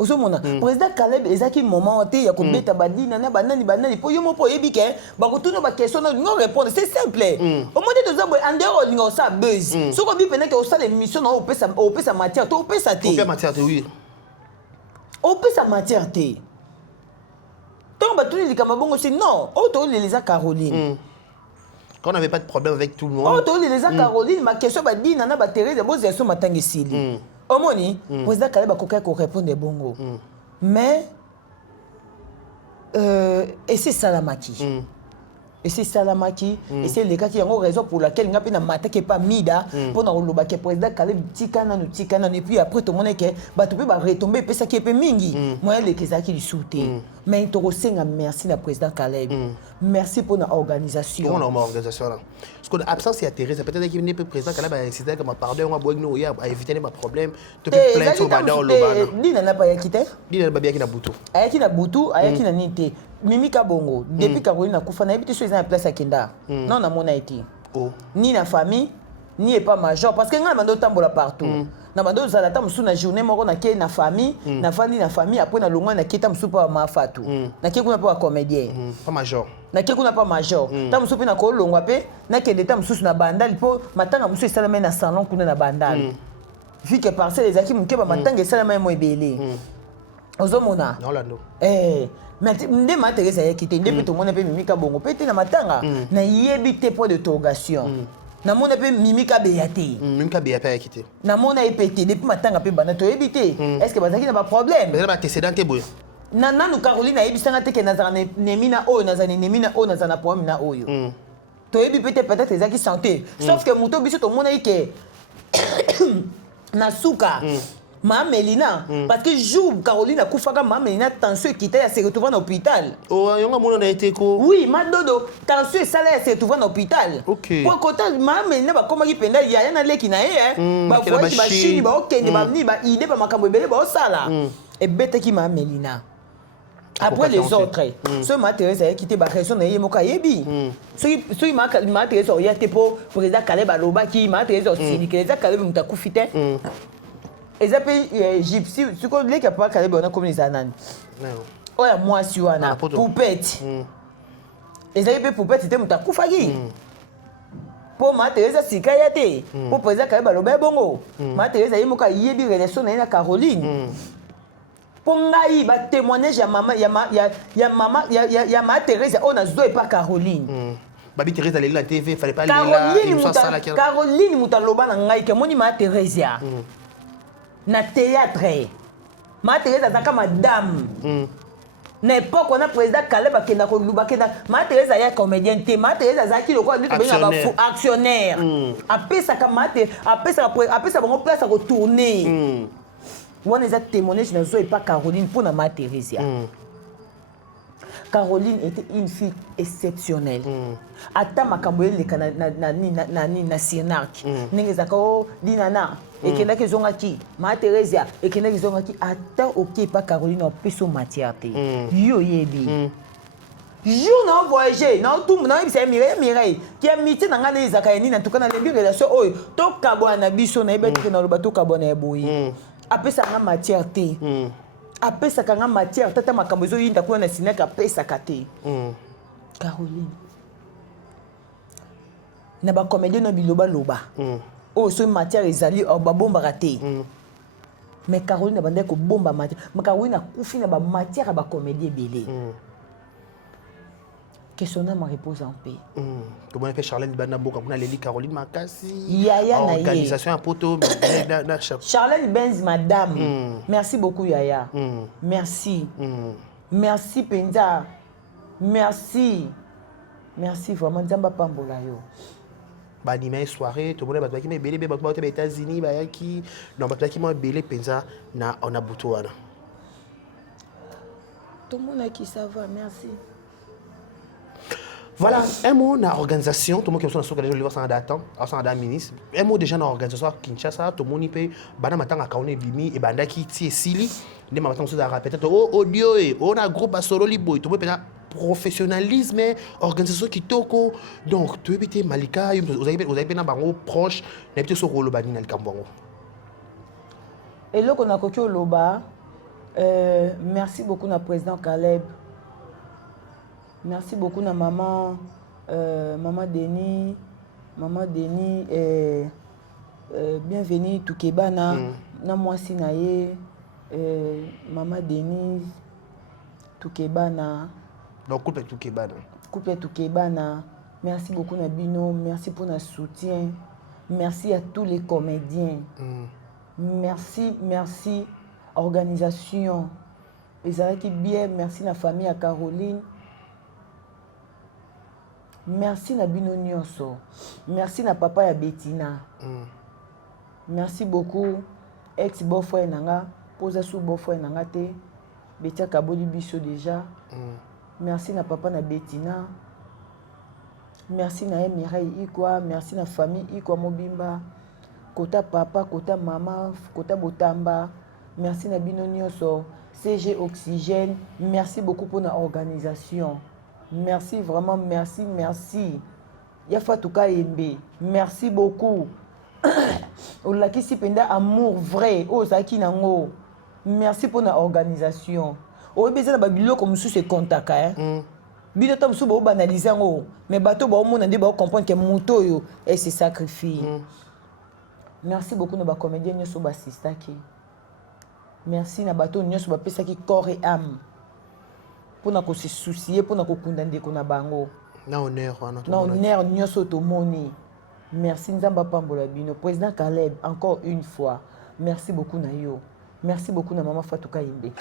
Ozomona président Caleb ezaki moment te ya kobeta badina na banani po yo mo po yebike ba kotuna ba question na ngo répondre c'est simple. Au moins de zabo en dehors ngo sa buzz. Soko bi pena ke o sala émission na o pesa matière to o pesa te. O pesa matière te oui. O pesa matière te. Tant ba tuli likama bongo c'est non, o to les Caroline. Quand on n'avait pas de problème avec tout le monde. O to les Caroline ma question ba dina na ba Thérèse bo zeso matangi sili. Omoni, président Caleb a coqué pour répondre bongo. Mais, et c'est Salamaki. Et c'est Salamaki. Et c'est les gars qui ont raison pour laquelle il n'y a pas pas mida pour nous le président Caleb Tikana. Et puis après, tout le monde est retomber, puis ça qui est mingi. Moi, les gens qui sautent. Mais il te merci à président Caleb. Merci pour notre organisation. Pour notre organisation là. Parce que l'absence de Thérèse, peut-être qu'il n'est pas président Caleb a incité comme pardon, on a évité les problèmes. Tu peux plaindre sur Badao Lobana. Dina n'a pas quitté. Dina n'a pas qui na butu. Ayaki na butu, ayaki na nité. Mimi Kabongo, depuis Caroline a kufa na habité sur une place à Kenda. Non na mona été. Ni na famille, ni pas major parce que nga mando tambola partout. Na mando za ta musu na journée moko na ke na famille, na famille après na longwa na keta musu pa ma fatu. Na ke kuna pa comédien. Pas major. Na ke kuna pa major. Ta musu pe na ko longwa pe na ke ta musu na bandal po matanga musu salama na salon kuna na bandal. Vu que parcelle les aki muke ba matanga salama mo ebele. Ozomona. Non là non. Mais nde ma Thérèse a quitté nde tout le monde peut mimika bongo peut na matanga na yebité point d'interrogation na mona peut mimika beyate mimika beyate a quitté na mona epété depuis matanga peut bana to yebité est-ce que bazaki na pas problème mais là antécédent te boy na nanu Caroline ayebisanga te ke nazana nemina o nazana problème na oyo to yebi peut-être ezaki santé sauf que muto biso to mona ike na suka Ma Mélina, parce que jour Caroline a koufaka ma Mélina tension qui était à se retrouver en hôpital. Oh, yonga mona na été ko. Oui, ma dodo tension ça là se retrouver en hôpital. OK. Pour côté ma Mélina ba comment qui penda ya na leki na ba voici ba chini ba OK ni ba ni ba idée ba makambo belé ba sala. Et bête qui ma Mélina. Après les autres, ce Thérèse a quitté la raison de Yemoka Yebi. Ce ma Thérèse a été pour président Caleb Aloba qui ma Thérèse aussi, que les Caleb ont coufité. Et ça peut gypsy, ce qu'on dit qu'il n'y a pas Caleb, on a comme les ananas. Oh, moi, si on a poupette. Et ça peut poupette, c'était mon takoufagi. Pour ma Thérèse, c'est Kayate. Pour président Caleb Aloba Bongo. Ma Thérèse a Yemoka Yebi, relation à Caroline. Pongai ba témoignage ya maman ya ma Thérèse on a zoé pas Caroline. Babi Thérèse allait la TV, fallait pas aller là. Caroline mutaloba na ngai ke moni ma Thérèse ya. Na théâtre. Ma Thérèse azaka madame. N'importe on a président Caleb akenda ko lubakenda ma Thérèse ya comédienne te ma Thérèse azaki loko ndi to benga ba actionnaire. Apesa kamate, apesa bango place à retourner. On a témoigné dans et pas Caroline pour ma Thérèse. Caroline était une fille exceptionnelle. Ata makamboye le na Sirnak. Nengezako dinana et kena ke zongaki ma Thérèse et kena ke zongaki ata OK pas Caroline en peso matière te. Yo yebi. Jour non voyager non tout non c'est Mireille qui a mité na ngana ezakayeni na tukana le relation oyo to kabwana biso na ebeti na lobato kabwana eboyi. Apesa nga matière te. Apesa nga matière tata makambo zo yinda kuna na sinaka apesa kate. Caroline. Na ba comédien na biloba loba. Oh so matière ezali ba bomba raté. Mais Caroline na bande ko bomba matière. Mais Caroline na kufi na ba matière ba comédien belé. Questionna ma réponse en paix. Comment on fait Charlène Banaboka pour aller Caroline Makassi. Yaya na organisation à poto Charlène Benz madame. Merci beaucoup Yaya. Merci. Merci Penza. Merci. Merci vraiment Nzamba pambola yo. Ba animé soirée tout le monde ba qui me belé ba aux États-Unis ba qui non ba qui moi belé Penza na on a buto wana. Tout le monde qui ça va, merci. Voilà, un mot dans l'organisation, tout le monde qui est sur le niveau sans ministre, un mot déjà dans l'organisation Kinshasa, tout le monde peut, pendant matin à Kaone Bimi et pendant qui tient Sili, les matin aussi à répéter, oh audio, on a groupe à solo liboy, tout le monde peut professionnalisme, organisation qui toko, donc tu es Malika, vous avez bien un proche, vous avez sur le bani dans le Cambongo. Et là qu'on a coqué au Loba, merci beaucoup à président Caleb. Merci beaucoup à maman, maman Denis, bienvenue Toukebana, na moi Sinaye, maman Denise, Toukebana. Donc couple Toukebana. Couple Toukebana. Merci beaucoup à Bino, merci pour notre soutien, merci à tous les comédiens, merci organisation, et bien, merci la famille à Caroline. Merci na Bino Nyonso. Merci na papa ya Bettina. Merci beaucoup. Ex beau-frère nanga, posa sous beau-frère nanga te. Betia kaboli biso déjà. Merci na papa na Bettina. Merci na Mireille Ikwa, merci na famille Ikwa Mobimba. Kota papa, kota mama, kota Botamba. Merci na Bino Nyonso. CG Oxygène. Merci beaucoup pour la organisation. Merci, vraiment, merci. Yafa Touka Yembe, merci beaucoup. Olaki Sipenda, amour vrai. Oh, Zaki Nango. Merci pour la organisation. Oh, besoin de babilo comme sous ce contact. Bilo tam sous bo banaliser ngo. Mais bateau ba monde ande ba comprendre que moto yo et se sacrifie. Merci beaucoup na ba comédien nyoso ba sistaki. Merci na bateau nyoso ba pesa ki corps et âme. Pour ne se soucier, pour ne pas condamner qu'on a bango. Na honneur, nyoso to moni. Merci Nzamba Pambola Bino, président Caleb, encore une fois. Merci beaucoup na yo. Merci beaucoup na maman Fatou Kayimbe.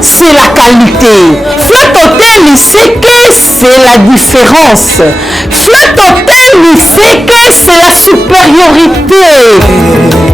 C'est la qualité. Flat Hotel, c'est que c'est la différence. Flat Hotel, c'est que c'est la supériorité.